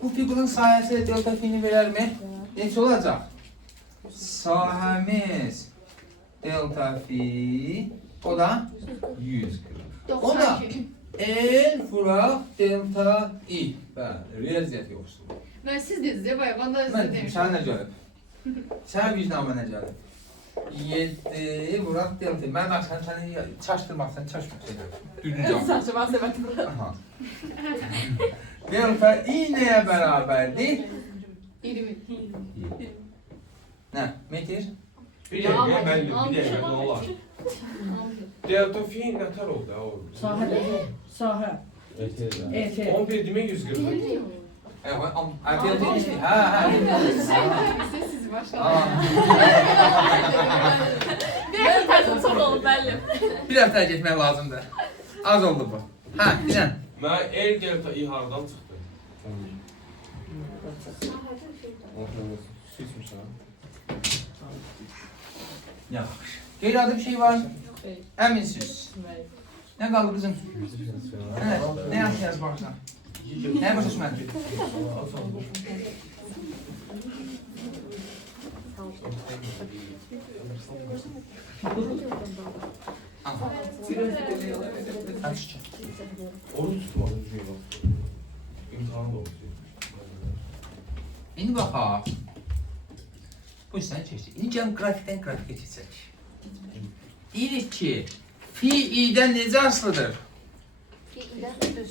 Bu fiqurun sahəsi delta fi'ni verərmi? Neçə olacaq? Sahəmiz delta fi, o da 140. O da el vuraq delta i. Bəli, riyaziyyat yoxsul. Ben siz dediniz ya bayağı bana da siz Mən deyim, demiş. sənə nə gəlib? Sənə vicdanıma nə gəlib? 7 vuraq delta. Mən məqsədim səni çaşdırmaq, sən çaşmırsan. Düzgün Saçı ben sebətim. Aha. Delta i nəyə bərabərdir? 20. Nə? Metir? Bir dəqiqə, mən bir dəqiqə nə olar? Delta fi nətər oldu ha oğlum? Sahə. ET. 11 demək 140. Delta i hə. Siz başlayın. Biraz tərsin çox olub müəllim. Bir həftə getmək lazımdır. Az oldu bu. Hə, bilən. Mən el delta i hardan çıxdı? Yaxşı. Yaxşı. Qeyri-adi bir şey var. Xeyr. Əminsiz. Xeyr. Nə qaldı qızım? Hə, nə yaz baxsan? Nə başa düşmədin? Aha. Hadi çık. Oruç tutmadı düzgün bak. İmtihanı da olsun. İndi baxaq. Bu sən keçdik. İndi gəlin qrafikdən qrafikə keçək. Deyirik ki, fi i'dən necə asılıdır? Düz.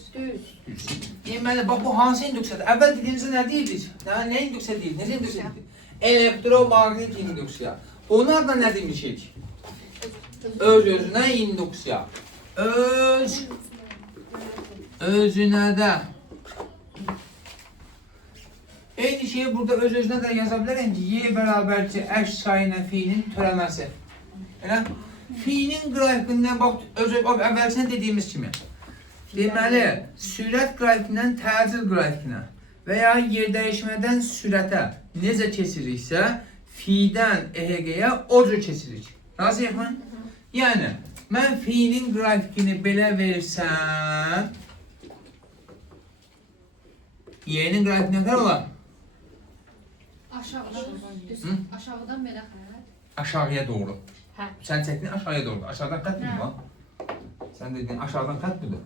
Deməli, bax bu hansı induksiyadır? Əvvəl dediyimizdə nə deyirdik? Nə induksiya deyil? Necə induksiya deyil? Elektromagnet induksiya. Onlardan nə demişik? Öz-özünə induksiya. Öz-özünə də. Eyni şeyi burada öz-özünə də yaza bilərəm ki, y bərabərcə əş sayına fiilin törəməsi. Elə? Fiilin qrafikindən, bax, əvvəlcədən dediyimiz kimi. Deməli, sürət qrafikindən təcil qrafikinə və ya yer dəyişmədən sürətə necə keçiriksə, fiildən EHG-yə o cür keçirik. Razıyıq mı? Yəni, mən fiilin qrafikini belə versəm, y'nin qrafiki nə qədər olar? Aşağıdan belə xət. Aşağıya doğru. Hə. Sən çəkdin aşağıya doğru. Aşağıdan xət budur lan. Sən dedin aşağıdan xət budur.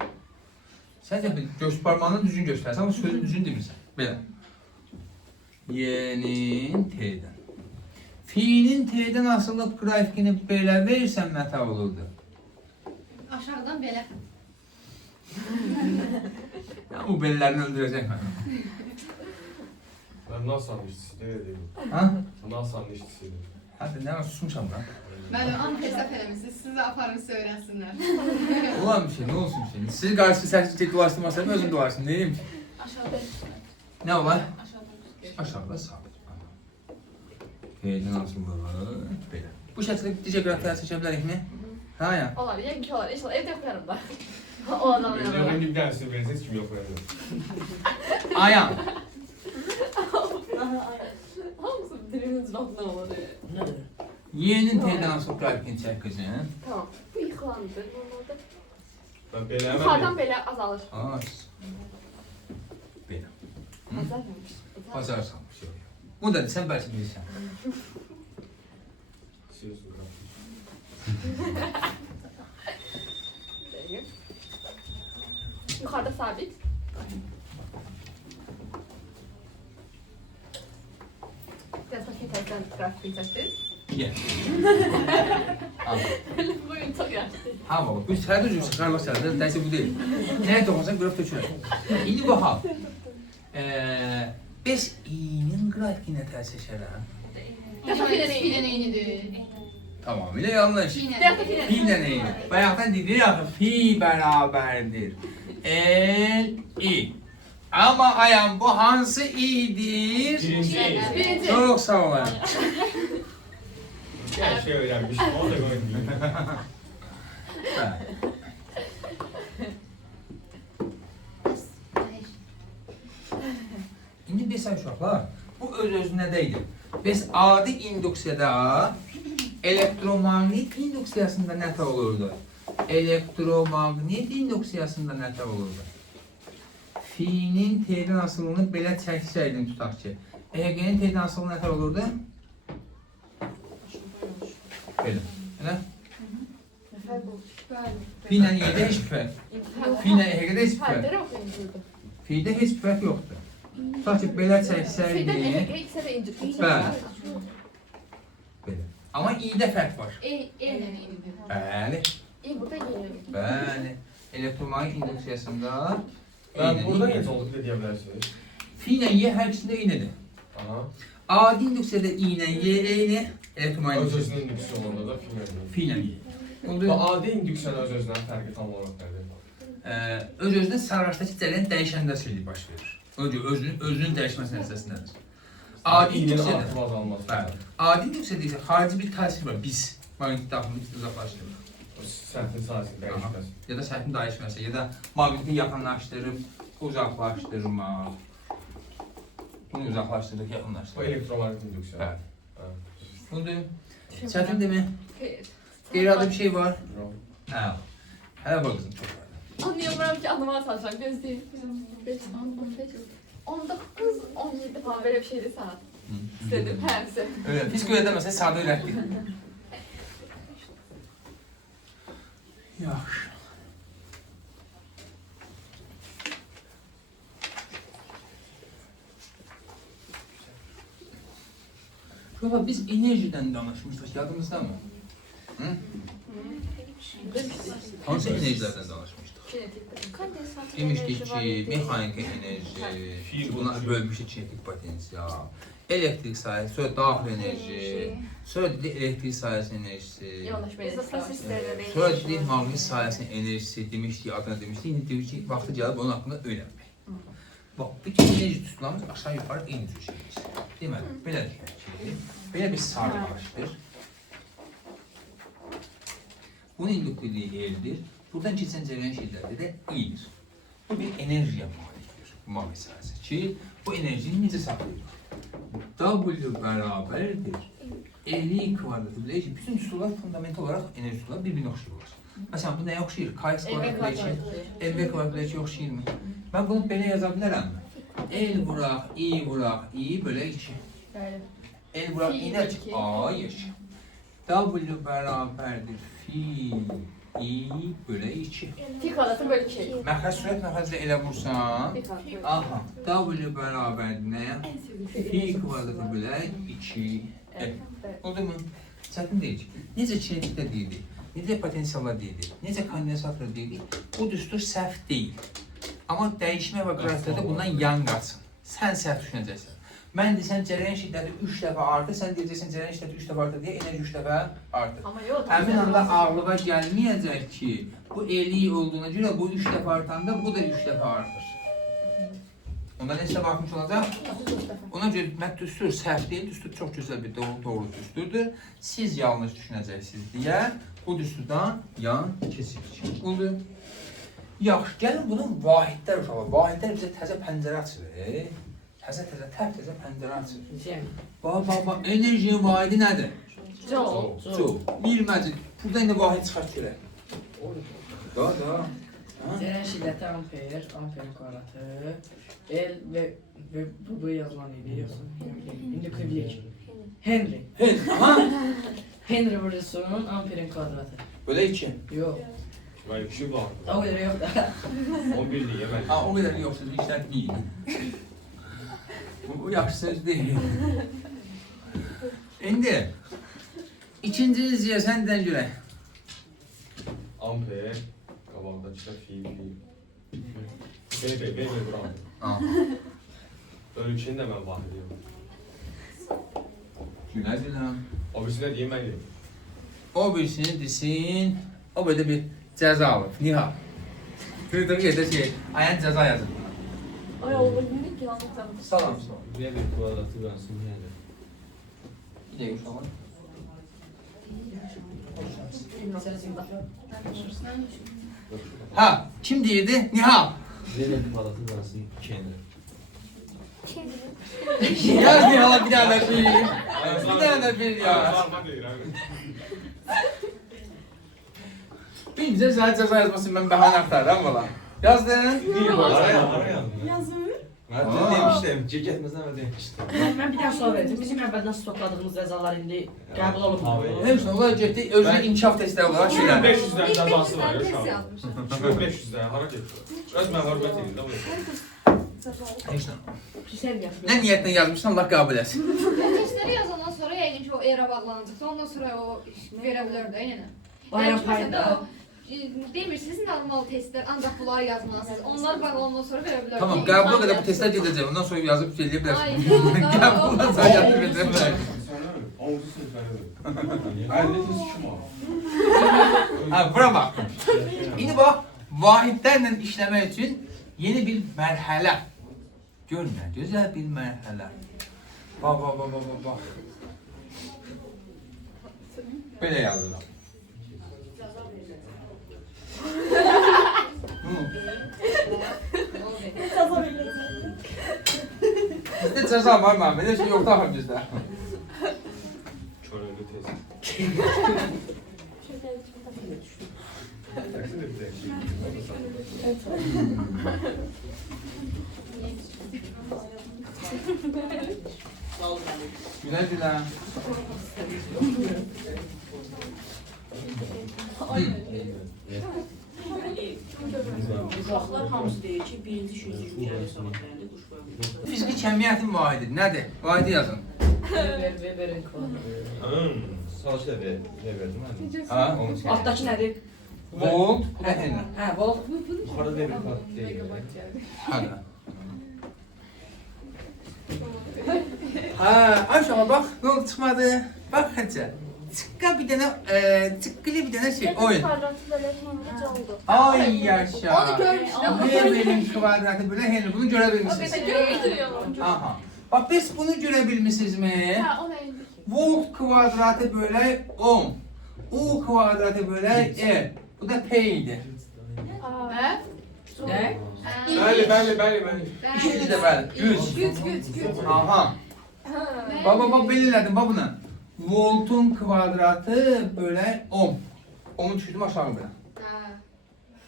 Sən də göz parmağını düzgün göstərsən, amma sözü düzgün demirsən. Belə. Y'nin T'dən. Fiilin T'dən asılılıq qrafikini belə verirsən məta olurdu. Aşağıdan belə xət. Ya bu bellərini öldürəcək mənə. Ben nasıl anlaştısı? Nereye değilim? Ha? Nasıl anlaştısı? Hadi nə var susmuşam lan. Mən onu hesab eləmişsiniz, siz də aparın öyrənsinlər. Olan bir şey, ne olsun bir şey. Siz qarşı səhvçi dolaşdırmasam özüm dolaşdım. Ne diyeyim ki? Aşağıdan. Ne olar? Aşağıdan. Aşağıda sabit. T'dən asılılıq. Belə. Bu şəkildə digər qrafikləri çəkə bilərik mi? Ha ya. Olar, yəqin ki olar. İnşallah evdə oxuyaram da. O adam Ben yanına. bir dersini verirseniz kim yok öyle. Ayağım. Hamısı dilinin altına olur. Y'nin T'dən asılılıq qrafikini çək qızım. Tamam. Bu yıxılandır normalde. Ben böyle hemen Yuxarıdan belə azalır. Az. Belə. Azalmamış. Bacarsan bir şey. Bu da sən bəlkə bilirsən. Siliyorsun grafik. Yuxarıda sabit. Biraz da keçərsən qrafikini çəkdir. Gəl. Al. Bugün çox yaxşı. Ha baba, bu sərdə cür çıxarlıq sərdə, dəysə bu deyil. Nəyə toxunsan, qırıb tökürək. İndi baxaq. Biz i'nin qrafikinə təsir şərəm. Fiilin eynidir. Tamamilə yanlış. Fiilin. Fi ilə eyni. Bayaqdan dedik axı, fi bərabərdir. I. Amma ayam bu hansı i'dir? Birinci. Çox sağ olun. Her şey öğrenmiş. O da öğrenmiş. İndi biz uşaqlar, bu öz-özünə deyil. Biz adi induksiyada elektromagnet induksiyasında nətə olurdu? Elektromagnet induksiyasında nətə olurdu? Fi'nin T'dən asılılığını belə çəksəydim tutaq ki, EHG-nin T'dən asılılığı nətə olurdu? Belə. Elə? Fi ilə Y'də heç bir fərq. Fi ilə EHG-də heç bir fərq. Fərqləri oxuyun burada. Fi'də heç bir fərq yoxdur. Tutaq ki, belə Şeydən çəksəydim... EHG ikisi də incir. Bəli. Belə. Amma i'də fərq var. Eynidir. Bəli. İyi burada yenilir. Bəli. Elektromagnet induksiyasında Ben burada geç olduk ne diyebilirsiniz? Fi ilə Y hər ikisində eynidir. Aha. Adi induksiyada I ilə Y eyni, elektromagnet induksiyasında Öz-özünün indüksiyonunda da film öyle. Fi ilə Y. Bu Oldu. adi indüksiyon öz-özündən fərqi tam olarak nədir? Öz-özünün sarraçdakı cərəyan dəyişəndə şeylik baş verir. Özünün dəyişməsi nəticəsindədir. Adi İğnenin induksiyada. artıb azalması. Bəli. Adi induksiyada isə xarici bir təsir var. Biz maqnetik daxilini uzaqlaşdırırıq. Səntin sayəsində dəyişməz. Ya da səhvin dəyişməsi, ya da maqneti yaxınlaşdırıb uzaqlaşdırmaq. Bunu uzaqlaşdırıb yaxınlaşdırmaq. O elektromagnet indüksiyon. Bəli. Ha. Budur. Çətin demə. Qeyri-adi bir şey var. Hə. Hələ bax qızım çox var. Anlayamıyorum ki anlamaya çalışacağım. Gözleyeyim. 5, 10, 15, 19, 17 falan böyle bir şeydi saat. İstedim hepsi. Öyle. Hiç öyle deməsən, sadə öyrətdik. Yaxşı. Baba biz enerjiden danışmışdık, yadımızda mı? Hı? Hansı enerjilerden danışmışdık? Kondensat Demişdik ki, mexanik enerji, buna bölmüşdük kinetik potensial, elektrik sayəsi, sonra daxil enerji, sonra dedik elektrik sayəsinin enerjisi, Yanlış benim. sonra dedik maqnit sayəsinin enerjisi, demişdik, adına demişdik, indi dedik ki, vaxtı gəlib onun haqqında öyrənmək. Bax, bütün enerji tutulamız aşağı yukarı eyni cür şeydir. Deməli, belə deyək ki, belə bir sarı başdır. Bunun induktivliyi L'dir. Buradan keçən cərəyan şeylərdə də İ'dir. Bu bir enerjiyə malikdir, bu maqnit sayəsi ki, bu enerjini necə saxlayır? W bərabərdir. L'in kvadratı bilir ki, bütün üsullar fundamental olarak enerji üsullar bir-birinə oxşayırlar. Məsələn, bu nəyə oxşayır? Kx kvadratı bilir ki, MV kvadratı bilir ki, oxşayırmı? Mən bunu belə yaza bilərəmmi? L vuraq, I vuraq, I bölə 2. L vuraq, I nə ki? A, yeşil. W bərabərdir fi I bölə 2. Pi kvadratı böyle bir şey. Məxrəc sürət məxrəclə elə vursan, Pi kvadratı. aha, W bərabərdir nəyə? Fi kvadratı bölə 2. Oldu mu? Çətin deyil ki, necə kinetikdə deyilik, necə potensialda deyilik, necə kondensatorda deyilik, bu düstur səhv deyil. Amma dəyişmə və qrafikdə bundan yan qaçın. Sən səhv düşünəcəksən. Mən desən cərəyan şiddəti 3 dəfə artır, sən deyəcəksən cərəyan şiddəti 3 dəfə artır deyə enerji 3 dəfə artır. Ama yok. Həmin anda ağlığa gəlməyəcək ki, bu 50 olduğuna görə bu 3 dəfə artanda bu da 3 dəfə artır. Onda neçə dəfə artmış olacaq? Ona görə mən düstur səhv deyil, düstur çox gözəl bir doğru düsturdur. Siz yanlış düşünəcəksiniz deyə bu düsturdan yan keçirik. Oldu. Yaxşı, gəlin bunun vahidlər uşaqlar. Vahidlər bizə təzə pəncərə açır. Təzə pəncərə açır. Bax, enerjinin vahidi nədir? Joule. Bilməcək. Buradan indi vahid çıxart görək. Da. Cərəyan şiddəti amper, amperin kvadratı, L və bu yazılan idi, yoxsa induktivlik. Henry. Aha. Henry vurulsun, amperin kvadratı. Böyle 2. Yox. Böyle bir şey var. O qədər yox da. 11 diye ben. Ha, o kadar yoksa işler değil. Bu yaxşı söz değil. İndi ikinci izləyə səndən görək. Amper. Qabağda çıxar fi. Bey buram. Ha. Böyle bir şeyin de ben bahsediyorum. Gülədirəm. O birisine diyeyim ben diyeyim. O birisini desin. O böyle bir cəza alır. Nihal. Duyduğun yerdə şey, ayən cəza yazır. Ay Allah'ım dedik ki anlatalım. Salam. Bir kvadratı versin yani. Bir de uşaqlar. Ha, kim deyirdi? Nihal. Bir kvadratı versin kendi. Yaz Nihal'a bir tane bir. Bir tane bir ya. Bir bize zaten ceza yazmasın, ben bahane aktardım valla. Yazdın. Yazın. Demiştim, ceketmizden mi demiştim? Mən bir dənə sual verəcəm. Bizim əvvəldən stokladığımız cəzalar indi qəbul olunmur. Hemşire olay getdi, özünə inkişaf testləri olaraq şeylər. 500'den cezası var ya şu an. yazmış. 2500'den hareket. Öz məğlubiyyət edildi. Hemşire. Pisər yazmış. Nə niyyətlə yazmışsan Allah qəbul etsin. Testleri yazandan sonra yəqin ki o era bağlanacaqsa ondan sonra o verə bilər də yenə. Bayram Bəlkə payında. məsələn o demirsiniz normal testlər ancaq bunları yazmalısınız. Onlar bağlanandan sonra verə bilər. Tamam, qəbula qədər bu testlər gedəcək. Ondan sonra yazıb söyləyə Ay, bilərsin. doğru. Qəbula sonra yazıb verə bilərsin. Oldu söz benim. Ha, bura bax. İndi bax, vahidlərlə işləmək üçün yeni bir mərhələ. Görmə, gözəl bir mərhələ. Bax. Belə yazıram. Bizdə cəza var mı? Belə şey yoxdur axı bizdə. Körüldü tez. Sağ olun. Güzel Dilan. Uşaqlar hamısı deyir ki, birinci yüzüncü sənətlərində quş bölümü. Fiziki kəmiyyətin vahidi nədir? Vahidi yazın. Verin kvadratu. Savaşı da verdim hani. Ha, onu çək. Altdakı nədir? Volt, N. Hə, volt. Yukarıda bir kat değil. Hadi. Ha, aşağı bak, ne oldu çıkmadı? Bak hadi. Çıkka bir tane, çıkkılı bir tane şey, oyun. Kvadratı böyle hengece oldu. Ay yaşa. Onu görmüştüm. Hemenin kvadratı böyle henüz bunu görebilmişsiniz. Görüyorum. Aha. Bak biz bunu görebilmişsiniz mi? Ha, o neydi? Volt kvadratı böyle 10. U kvadratı böyle E. Bu da P idi. Hə? Nə? Bəli. İkisi de böyle. 100. Güc. Aha. Baba belirledim bak bunu. Voltun kvadratı böyle 10. 10'u düşürdüm aşağı böyle. Ha.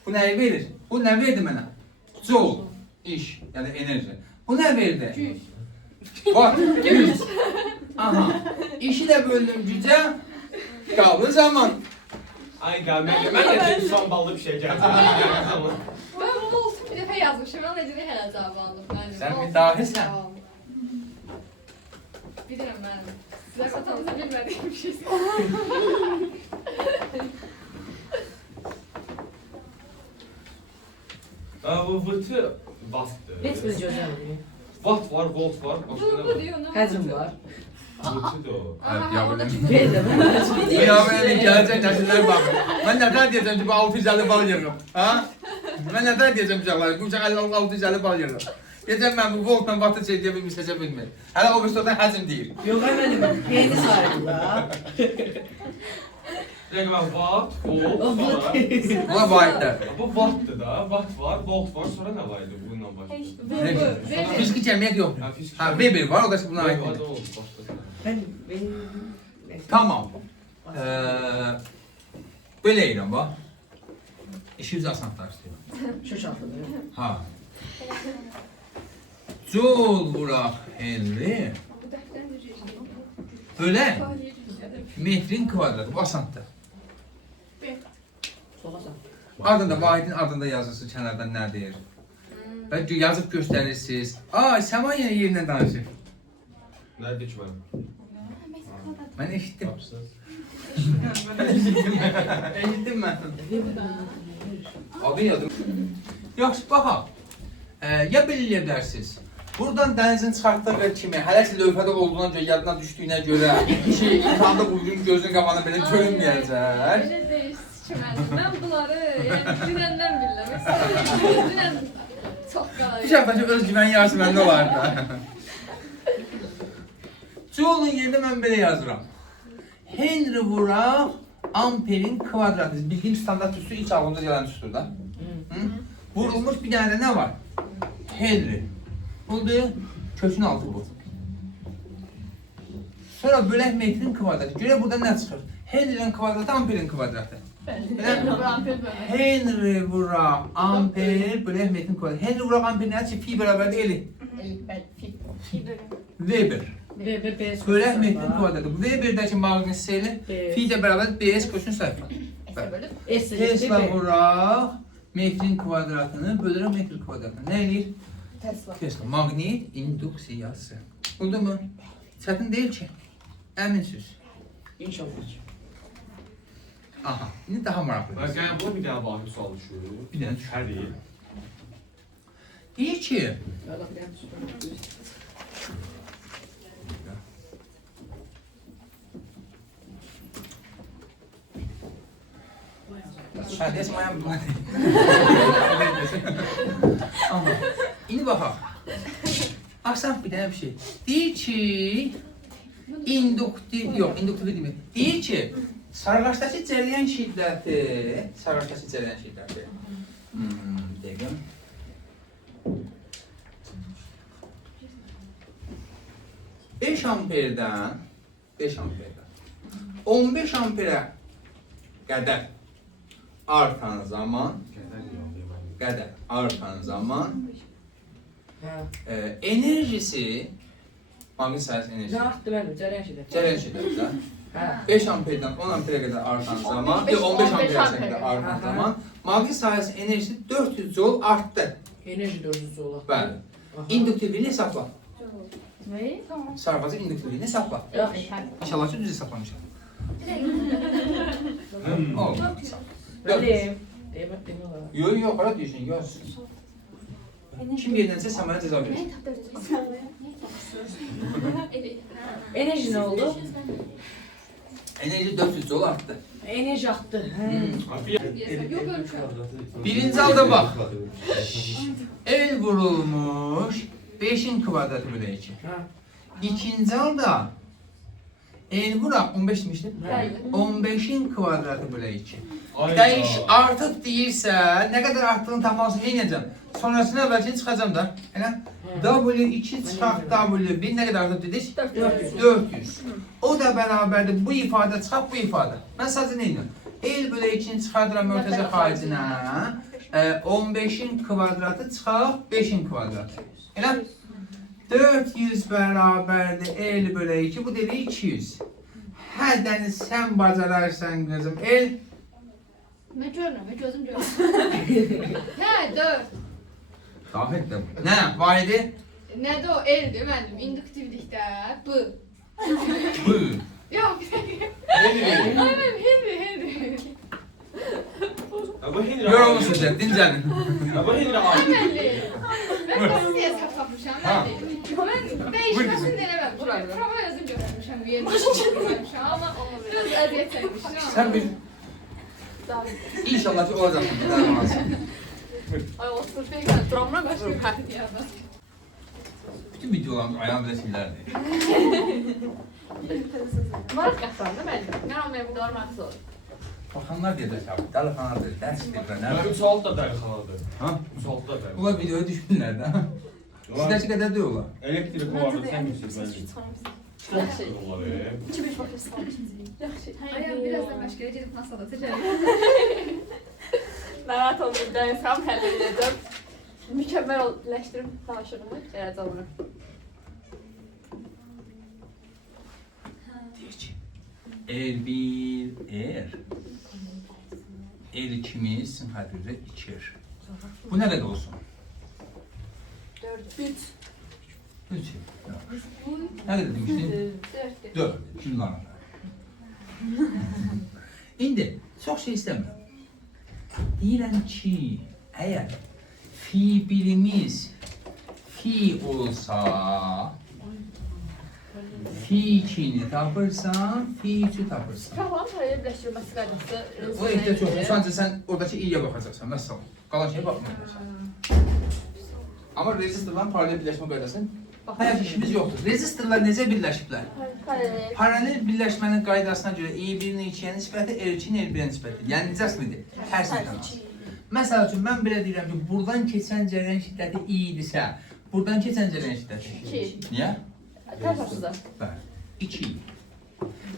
Bu neyi verir? Bu ne verdi bana? Joule. İş yani enerji. Bu ne verdi? Güc. Bak. Güç. Aha. İşi de böldüm güce. Kaldı zaman. Ay da ben de son ballı bir şey geldi. Ben bunu olsun bir dəfə yazmışım. Ben necə hələ cavab aldım. Sen bir dahisən. Bilirəm mən. Sizə satanızı bilmədiyim bir şey. Bu vıtı bastı. Heç bir gözləmir. Watt var, volt var. Başka ne Bu var? diyor. Həcm var. Vıtı da o. Evet ya böyle. Bir də mən. Ya benim gelecek nesiller bak. Ben neden diyeceğim ki bu 650 bal yerim. Ha? Ben neden diyeceğim uşaklar? Bu uşak 650 bal yerim. Diyeceğim ben bu voltla batı şey diye bir mesajı bilmiyorum. Hele o üstadan hacim değil. Yox, əməlim. Peyni sayılır da. Bir dakika watt, volt O bu var. deyil. Buna vaatler. Bu watt'tı da. Watt var, volt var. Sonra ne vardı bundan başka? Fiziki cemiyet yok. Ha, fizik. Ha Weber var o da buna ait. Hadi değil. oldu başka. Benim... Tamam. Böyle eylem bak. İşi yüzü asanlaştırıyor. Şu şartıdır. Ha. Joule bırak Henry. Böyle metrin kvadratı bu asantdır. Solasan. Ardında vahidin ardında yazısı kənardan nə deyir? Bəlkə yazıb göstərirsiniz. Ay, Səma yenə yerindən danışır. Nerede ki ben? Mən eşitdim. Eşitdim mən. Abi yazdım. Yaxşı, baxaq. Ya belə eləyə bilərsiniz. Buradan dənizin çıxartdığı kimi, hələsi lövhədə olduğuna görə, yadına düşdüyünə görə, şey, imtihanda bugün gözün qabağına belə görünməyəcək. Öyle değil. Ben bunları yani dünenden bildim. Mesela dünen çok Bu kalır. şəbəkə özgüvən yarısı məndə olardı. Joule'un yerində mən belə yazıram. Henry vuraq amperin kvadratı. Bildiyim standart üstü ilk ağlımda gələn üstüdür da. Hı? Vurulmuş bir dənə də nə var? Henry. Oldu. Kökün altı bu. Sonra bölək metrin kvadratı. Görə burada nə çıxır? Henry'nin kvadratı amperin kvadratı. Henry vuraq amper bölək metrin kvadratı. Henry vuraq amper nə ki? Fi bərabərdir eli. Weber. BBB Bölək metrin kvadratı. Bu Weber'dəki maqnitseli fi ilə bərabər BS kökün sayfa. Tesla vuraq metrin kvadratını bölürəm metr kvadratını. Nə eləyir? Tesla. Maqnit induksiyası. Oldu mu? Çətin deyil ki. Əminsiz. İnşallah. Aha. İndi daha maraqlı. Ben yani bu bir daha bahis sual düşüyor. Bir dənə düşür. Her değil. Deyir ki, hə, deyəsən ayağım buna deyil. Aha. İndi baxaq. Asan bir dənə bir şey. Deyir ki, induktiv demir. Deyir ki, sarıqaşdakı cərəyən şiddəti, dəqiqəm. Beş amperdən 15 amperə qədər artan zaman qədər artan zaman Hə. enerjisi maqnit sahəsi Nə enerjisi artdı mənim? Cərəyan şeydə. cərəyan şiddəti Hə. 5 amperdən 10 amperə qədər artan zaman, 15 amperə qədər artan zaman maqnit sahəsi enerjisi 400 joule artdı. Enerji dördüncü olar. Bəli. İnduktivliyini hesabla. Ne? Sarfazı induktivliyini hesabla. Yaxşı. İnşallah ki düz hesaplamışam. Oldu. Deyim. Deyim olar. Yox, yox, para deyirsən, yox. Kim yerinəcə sən mənə cəza verirsən. Enerji nə oldu? Enerji 400 joule artdı. Enerji artdı. Hə. Yok öyle bir şey. Birinci alda bax. El vurulmuş 5'in kvadratı bölü 2. Hə. İkinci alda el vuraq 15 demişdim. Bəli. 15'in kvadratı bölü 2. Dəyiş artıq deyirsə, nə qədər artdığını tapmaq üçün eləyəcəm. Sonrasını əvvəlkini çıxacam da. Elə W2 çıxaq W1 nə qədər artıq dedik? 400. O da bərabərdir bu ifadə çıxaq bu ifadə. Mən sadəcə nə edirəm? El bölü 2-ni çıxardıram mörtəzə xaricinə. 15'in kvadratı çıxaq 5'in kvadratı. Elə 400 bərabərdir el bölü 2. Bu dedi 200. Hər dəniz sən bacararsan qızım. El Ben görmüyorum, gözüm görmüyor. Ne, 4. Daha etdim. Nə? Vaydi? Ne de o eldi benim induktivlikte. Bu. Bu. Yok bir dakika. Aynen Henry. Bu Henry. Yorulmuş hocam, dincəlin. Bu Henry abi. Belli. Ben nasıl diye hesaplamışım Ha. belli. Ben değişmesini denemem. Prova yazınca öğrenmişim bu yeni bir ama biraz eziyet çekmişim. Sən bir... İnşallah ki olacaqsın. Dayanamazsın. Ay o sırf bir tane drama başlıyor. Bütün videolarımız ayağımda şeylərdir. Maraq qatsandı mənim. Mən o mənim videolar məxsus olur. Baxanlar deyəcək ki, dəlixanadır, dərs verirlər. 3 alt da dəlixanadır. Ha? 3 alt da dəlixanadır. Bunlar videoya düşmürlər də. Sizdəki qədər deyirlər. Elektrik vardı, sən yüksək bence. Yaxşı. Onları. 2-5 bakırsan. Yaxşı. Ayağım birazdan başka yere gidip masada seçelim. Narahat olmayın, dəyinsəm, həll edəcəm. Mükəmməlləşdirim danışığımı, gələcək olurum. Deyir ki, R1, R. R2'miz hadi üzrə 2R. Bu nə qədər olsun? 4. 3. Nə qədər demişdin? 4. Şimdi lan. İndi çox şey istəmirəm. Deyirəm ki, əgər fi birimiz fi olsa, fi 2'ni tapırsan, fi 3'ü tapırsan. Proqram paralel birləşdirilməsi qaydası. O ehtiyac yoxdur. Sadəcə sən oradakı i'yə baxacaqsan, məsələn. Qalan şeyə baxmayacaqsan. Amma rezistorların paralel birləşmə qaydasını hayat işimiz yoxdur. Rezistorlar necə birləşiblər? Paralel. Paralel birləşmənin qaydasına görə E1-in 2-yə nisbəti, R2-in R1-ə nisbəti. Yəni necəsidir? Tərsini tanısın. Məsəl üçün, mən belə deyirəm ki, buradan keçən cərəyan şiddəti I idisə, buradan keçən cərəyan şiddəti 2. Niyə? Ters açıda. Bəli. 2.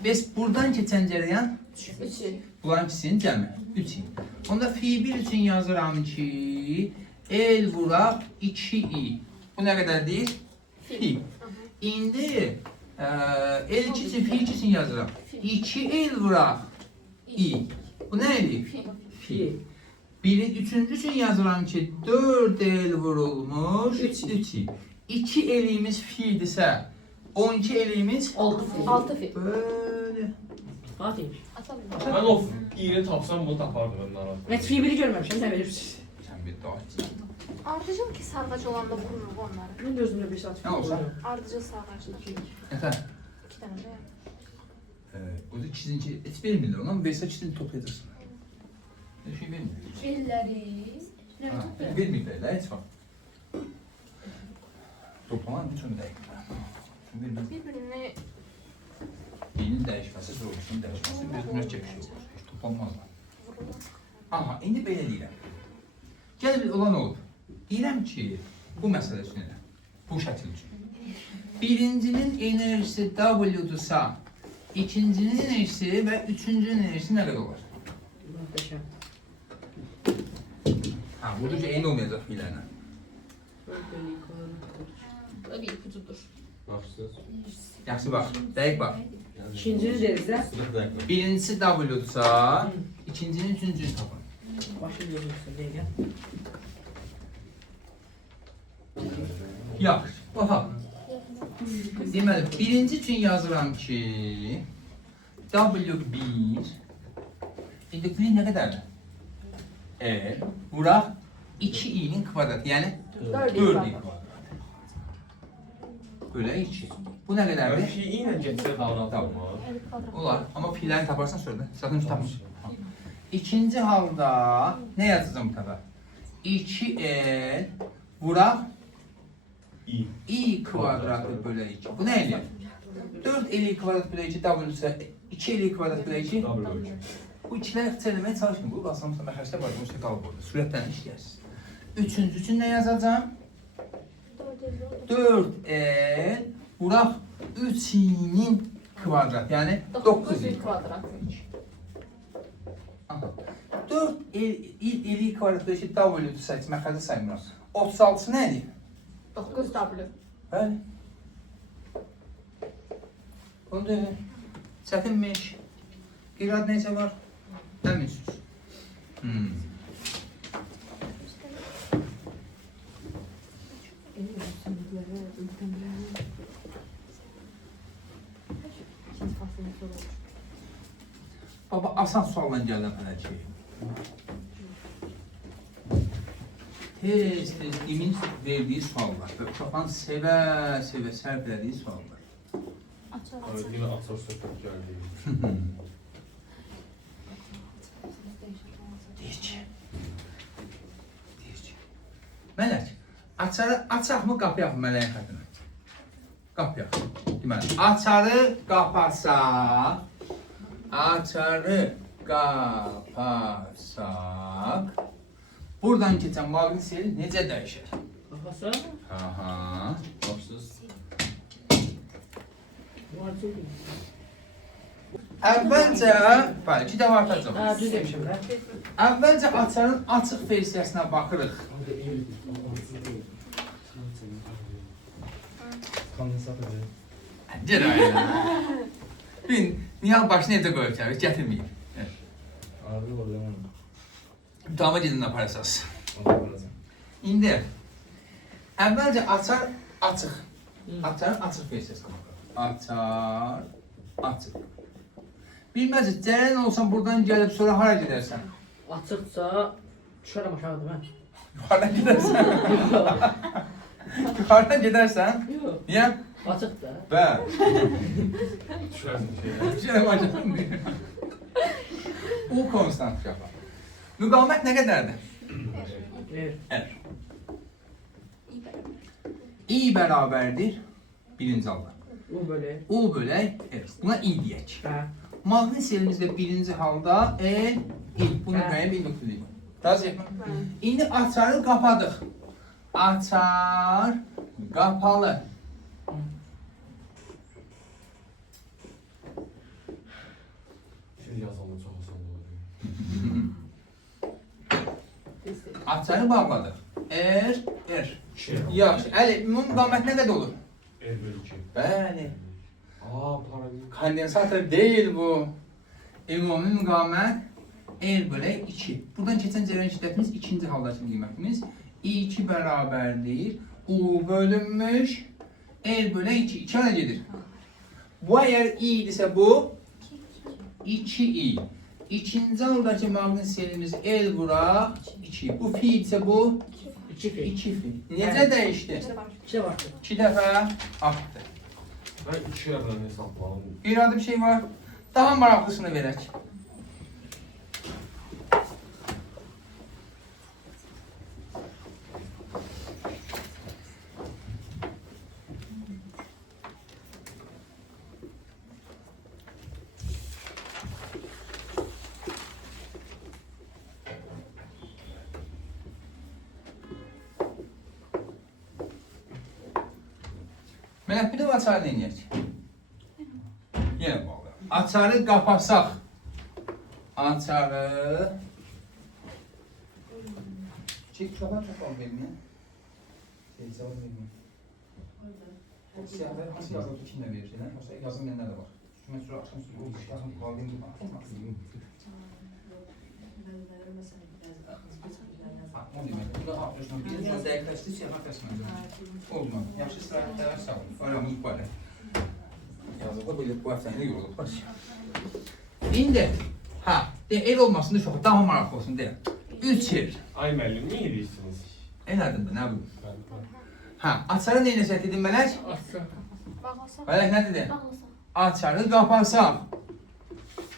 Bəs buradan keçən cərəyan 3. bunların ikisinin cəmi 3. Onda fi1 üçün yazıram ki, el vuraq 2i. Bu nə qədər deyir? Fi. İndi el2 üçün fi2 üçün yazıram. 2 el vuraq i. Bu nə edir? Fi. Üçüncü üçün yazıram ki, 4 el vurulmuş 3i. 2 elimiz fi'dirsə, 12 elimiz 6 fi. böyle. Fatih. Ben o iğne tapsam bunu tapardım ben narahat. Mən F1-i görməmişəm, sən verirsən. Sən bir dağıtçı. Ardıcıl ki sarğac olanda vururuq onları. Mən gözümdə bir saat Nə olsa? Ardıcıl sarğaclar. Yeter. 2 dənə də. O da ikizinci et vermirlər ona, versə ikisini toplayacaqsın. Bir şey vermirlər. Elleri. Ne Ha, tuttu? vermirlər, heç vaxt. Toplamanın üçün dəqiqlər. Vermirlər. Bir-birini Beynin dəyişməsi, zorlusunun dəyişməsi bir mürəkkəb bir şey olur. Heç toplanmazlar. Aha, indi belə deyirəm. Gəl bir olan olub. Deyirəm ki, bu məsələ üçün elə. Bu şəkil üçün. Birincinin enerjisi W'dursa, ikincinin enerjisi və üçüncünün enerjisi nə qədər olar? Möhtəşəm. Ha, Burada ki eyni olmayacaq fiillərlə. Bu da bir ipucudur. Yaxşı bax, dəqiq bax. İkincini deriz də. Birincisi W-dursa, ikincinin üçüncüsünü tapın. Başı gözüksün deyil. Yaxşı, baxaq. Deməli, birinci üçün yazıram ki, W1. İndi bu nə qədərdir? Vuraq 2i-nin kvadratı, yəni 4i kvadratı. Bölə 2. Bu nə qədərdir? Fiil ilə getsə davranılmaz. Olar, amma fiillərini taparsan sonra da. Zaten tapmışsın. İkinci halda nə yazacağım burada? 2l vuraq i kvadratı bölə 2. Bu nə eləyir? 4l kvadrat bölə 2 w isə 2l kvadrat bölə 2. Bu ikiləri ixtisar eləməyə çalışmayın. Bu asanlıqla məxərcdə var. Bu işte qalıb orada. Sürətdən işləyəsiniz. Üçüncü üçün nə yazacağım? 4l vuraq 3i-nin kvadrat. Yəni 9i kvadratı. 4l kvadrat bölə 2 w-dur sayıcı məxərcdə saymıram. 36-sı nə edir? 9W. Bəli. Oldu. Çətinmiş. Qeyrad necə var? Əminsiniz. Baba, asan sualdan gəldən hələ ki. Tez imin verdiyi suallar və uşaqların sevə sərf elədiyi suallar. Yine açar söhbət gəldi. Deyir ki. Mələk, açaq mı, qapıyaq mı mələyin xətini? Qapıyaq. Deməli, açarı qapasaq, buradan keçən maqnit seli necə dəyişir? Qapasa. Aha, baxsınız. Əvvəlcə, bəli, 2 dəfə atacağım. Düz demişim də. Əvvəlcə açarın açıq versiyasına baxırıq. Gəl ayına. Bin, Nihal başını evdə qoyub gəlir, gətirməyib. Dama gedin aparasız. İndi, əvvəlcə açar açıq. Açarın açıq versiyasına baxırıq. Açar, açıq. Bilməz, cərəyan olsan buradan gəlib sonra hara gedərsən? Açıqsa düşərəm aşağı demə. Yuxarıdan gedərsən. Yuxarıdan gedərsən. Yox. Niyə? Açıq da. Bəli. Düşərsin şey. Düşərəm acaba. U konstant yapar. Müqavimət nə qədərdir? R. I bərabərdir. Birinci halda. U bölü. U bölək R. Buna I deyək. Hə. Maqnit selimizdə birinci halda I. Bunu müəyyən bir nöqtə deyək. Razıyıq mı? İndi açarı qapadıq. Açar qapalı. Siz yazanlar çox asan olur. Açarı bağladıq. R. Şey. Yaxşı. Əli, ümumi müqavimət nə qədər olur? bölü 2. Bəli. Paralel. Kondensator değil bu. Ümumi müqavimət R bölək 2. Buradan keçən cərəyan şiddətimiz ikinci haldakı qiymətimiz I2 bərabərdir. U bölünmüş R bölək 2. 2 ara gedir. Bu əgər I idisə bu 2I. İkinci haldakı maqnit selimiz L vuraq 2. Bu fi idisə bu 2 fi. 2 fi. Necə dəyişdi? 2 var. 2 dəfə artdı. Ben 2 yerden hesapladım. İradə bir şey var. Daha maraqlısını verək. Mələk, bir də açarı denəyək. Yenə bağlı. Açarı qapasaq. Açarı Uşaqlar çox al verməyə. Cavab verməyə. Siyahıları hansı yazılı kimlə verirsən? Yoxsa yazım mənə də var. Çünki mən sonra axşam sonra o yazım qaldığım gibi atmışam. O demək, bu da atmışam. Bir çox dəqiqləşdi, siyahı təsmədir. Olma, yaxşı istirahətlər sağ olun. Aramız bu elə. Yazıqda böyle bu həftəni yorulub. İndi, el olmasın da çox, daha maraqlı olsun deyək. 3 il. Ay müəllim, niyə edirsiniz? Elədim də, nə bu? Açarı neyə nəsət edin Mələk? Bağlasaq. Mələk, nə dedin? Bağlasaq. Açarı qaparsaq.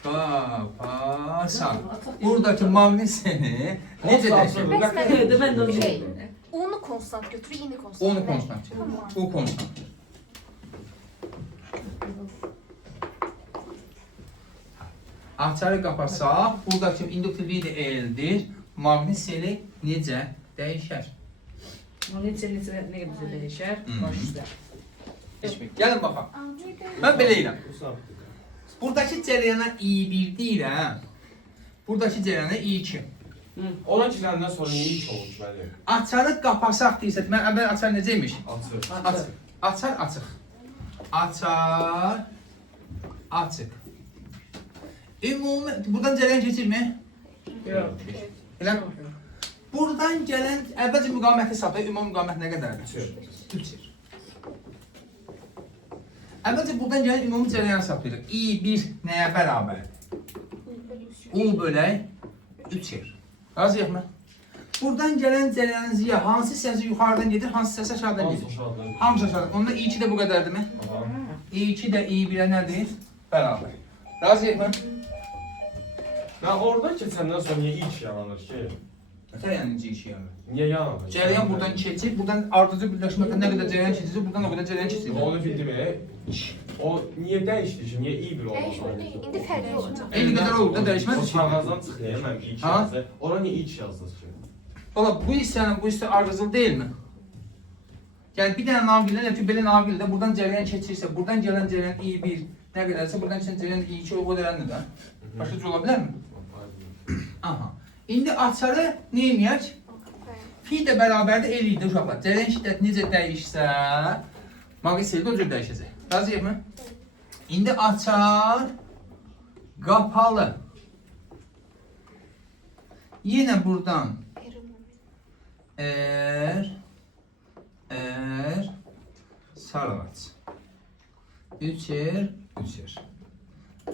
Qaparsaq. Buradakı maqnit seni necə dəyişir? Bəs Mən də onu şey, onu konstant götürür, yeni konstant. Onu konstant. Bu konstant. Açarı qaparsaq, buradakı induktivliyi də eldir. Maqnit seli necə dəyişər? necə nə qədər dəyişər? Baş üstə. Gəlin baxaq. Mən belə eləm. Usabdır. Buradakı cərəyana I1 deyirəm. Buradakı cərəyana I2. Ona girəndən sonra niyə iş olur ki müəllim? Açarı qaparsaq deyirsə, mən əvvəl açar necəymiş? Açır. Açıq. Açar açıq. Açar açıq. Ümumi, buradan cərəyan keçirmi? Yox. Elə buradan gələn əvvəlcə müqaməti hesablayaq, ümumi müqamət nə qədərdir? 3 il. Əvvəlcə buradan gələn ümumi cərəyan hesablayırıq. I1 nəyə bərabərdir? U bölək 3 il. Razıyıq mı? Buradan gələn cərəyanın ziya hansı hissəsi yuxarıdan gedir, hansı hissəsi aşağıdan gedir? Aşağıdan. Hamısı aşağıdan. Onda I2 də bu qədərdir mi? I2 də I1-ə nədir? Bərabər. Razıyıq mı? Ya oradan keçəndən sonra niyə iş yaranır ki? Nətər yəni necə işi yanır? Niyə yaranır? Cərəyan buradan keçir, buradan ardıcı birləşməkdə nə qədər cərəyan keçirsə, buradan o qədər cərəyan keçir. Onu bildim. O niyə dəyişdi ki? Niyə iyi bir Dəyişmir, olmadı? indi fərqli olacaq. Eyni qədər oldu da O dəyişməz ki. sağazdan çıxıyor, mən iş Ha? yazdı. Ora niyə iş yazdınız ki? Valla bu hissənin bu hissə ardıcıl deyilmi? Yəni bir dənə naqillə, ki belə naqildə buradan cərəyan keçirsə, buradan gələn cərəyan I1 nə qədərsə, buradan keçən cərəyan I2 o qədərəndir də. Başqa cür ola bilərmi? Aha. İndi açarı nə edək? Fi də bərabərdə eləyir uşaqlar. Cərəyan şiddəti necə dəyişsə, maqnit də o cür dəyişəcək. Razıyıq mı? İndi açar qapalı. Yenə buradan sarılaç. 3 er.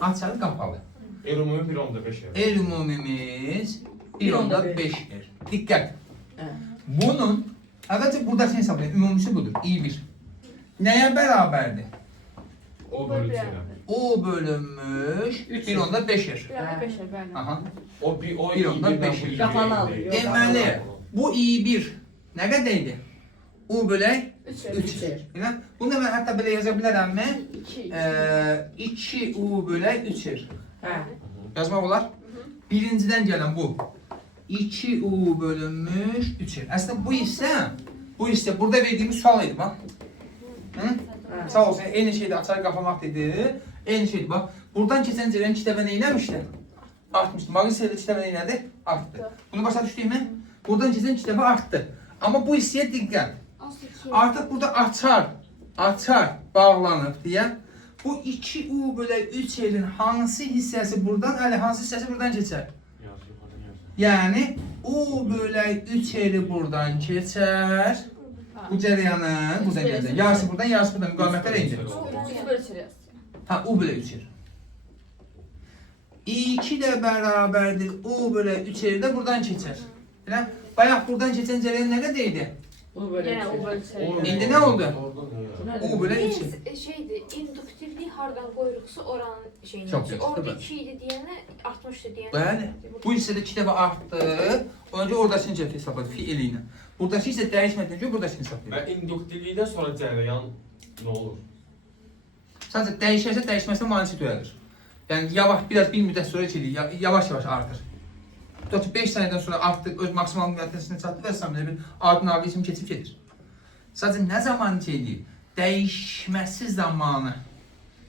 Açarı qapalı. Ümumi 1.5 ev. El ümumimiz 1.5 er. Diqqət. Bunun əvvəlcə buradakı hesablayın. Ümumisi budur. I1. Nəyə bərabərdir? O bölünsün. O bölünmüş 1.5 er. Yani 5 el bəli. Aha. O bir o 1.5 iyi. Kapalı alır. Deməli, bu I1 nə qədər idi? U bölək 3 el. 3 er. Bunu da mən hətta belə yaza bilərəmmi? 2. 2 U bölək 3 er. Hə. Yazmaq olar. Birincidən gələn bu. 2 U bölünmüş 3 er. Əslində bu hissə burada verdiyimiz sual idi bax. Hı? Sağ olsun, eyni şeydə açarı qapamaq dedi. Eyni şeydir bax. Buradan keçən cərəyan 2 dəfə nə eləmişdi? Artmışdı. Maqnit seli 2 dəfə nə elədi? Artdı. Bunu başa düşdükmi? Buradan keçən 2 dəfə artdı. Amma bu hissəyə diqqət. Artıq burada açar bağlanıb deyə bu 2U bölək 3 erin hansı hissəsi buradan, hansı hissəsi buradan keçər? Yəni U bölək 3 eri buradan keçər. Bu cərəyanın buradan gələcək. Yarısı buradan, yarısı buradan. Müqamətlər eyni. 3 bölü 3 el yaz. Ha, U bölək 3 er. 2 də bərabərdir. U bölək 3 eri də buradan keçər. Elə bayaq buradan keçən cərəyan nə qədər idi? Bu belə. Yenə o bölü 3 el. İndi nə oldu? Oradan U bölək 3 er. Biz şeydir, induktivlik hardan qoyuruqsa oranın şeyini. Çox yaxşı, Orada değil mi? 2 idi deyənə 60 idi deyənə. Bəli. Bu hissədə 2 dəfə artdı. Onca oradakını cəhət hesabladı fiili ilə. Buradakı isə dəyişmədən ki, buradakını hesablayır. Və induktivlikdən sonra cərəyan nə olur? Sadəcə dəyişərsə dəyişməsə mühəndisi törədir. Yəni yavaş, biraz bir müddət sonra çelik, yavaş-yavaş artır. Tutaq ki 5 saniyədən sonra artdı, öz maksimal müddətinə çatdı və sadə bir ardın ağrı kimi keçib gedir. Sadəcə nə zaman çelik? Dəyişməsi zamanı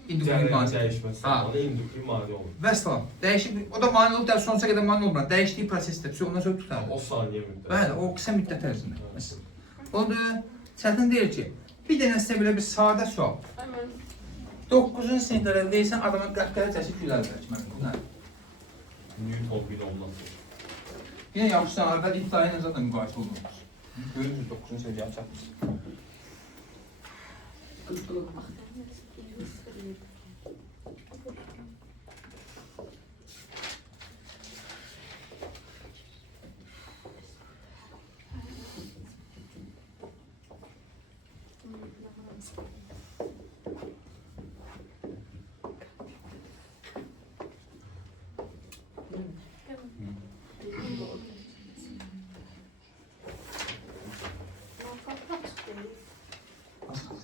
İnduktiv Cərəyan mane. dəyişməsi Ha. zamanı induktiv mane olur. Vəssalam. Dəyişik, o da mane olub da sonsuza qədər mane olmur. Dəyişdiyi prosesdə ondan sonra tutar. O saniyə müddət. Bəli, o qısa müddət ərzində. Məsələn. Odur, çətin deyil ki, bir dənə sizə belə bir sadə sual. Hemen 9-cu siniflərə deyirsən adamın qəhqəhə səsi gülər bəlkə. Bunlar. Newton bin olmaz. Yine yapışsan arada iddiayla zaten müqayisə olunur. Görürsünüz 9-cu səviyyəyə çatmışsın.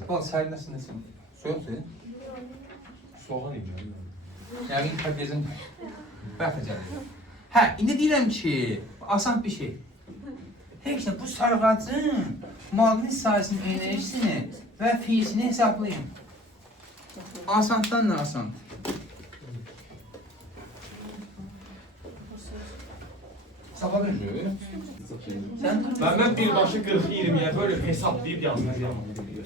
Bal sərinləsinəsin. Soyuqdur. Soğan idi. Yəqin təbiyəzin bəhfəcədir. Hə, indi deyirəm ki, asan bir şey. Heç nə, bu sarğacın maqnit sayəsinin enerjisini və fiyisini hesablayın. Asantdan nə asant? Hesabladın mı? Sən? Ben birbaşa 40-20'ye böyle hesaplayıp yazmayacağım.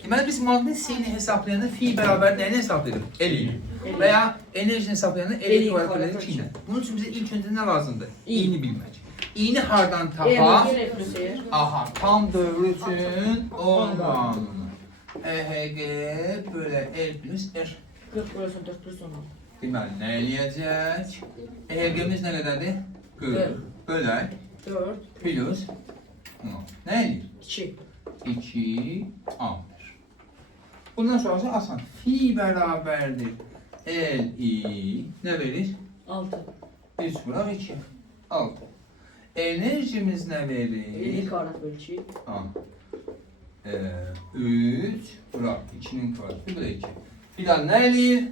Deməli biz maqnit seyini hesablayanda fi bərabər nəyini hesablayırıq? Eli. Və ya enerjini hesablayanda eli kvadrat bölü 2 ilə. Bunun üçün bizə ilk öncə nə lazımdır? İ'ni bilmək. İ'ni hardan tapa? Aha, tam dövrü üçün 10 qanunu. EHG bölə L plus R. 40 bölüsün 4 plus 16. Deməli, nə eləyəcək? EHG-miz nə qədərdir? 40. Bölək 4, plus 10. Nə eləyir? 2. 2 amper. Bundan sonrası asan. Fi bərabərdir. L-i nə verir? 6. 3 bura 2. 6. Enerjimiz nə 50 verir? kvadrat bölü 2. 3 bura 2'nin kvadratı bura 2. Bir daha nə eləyir?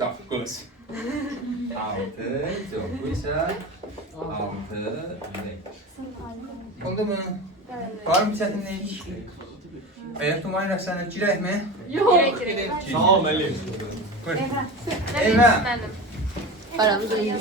9. 6 9 isə 6 oldu mu? Var mı çətinlik? Eğer tumayın rəqsənə girəkmi? Yok. Sağ ol Melih. Buyurun. Evə. Evə. Mənim. Aramızda iyi.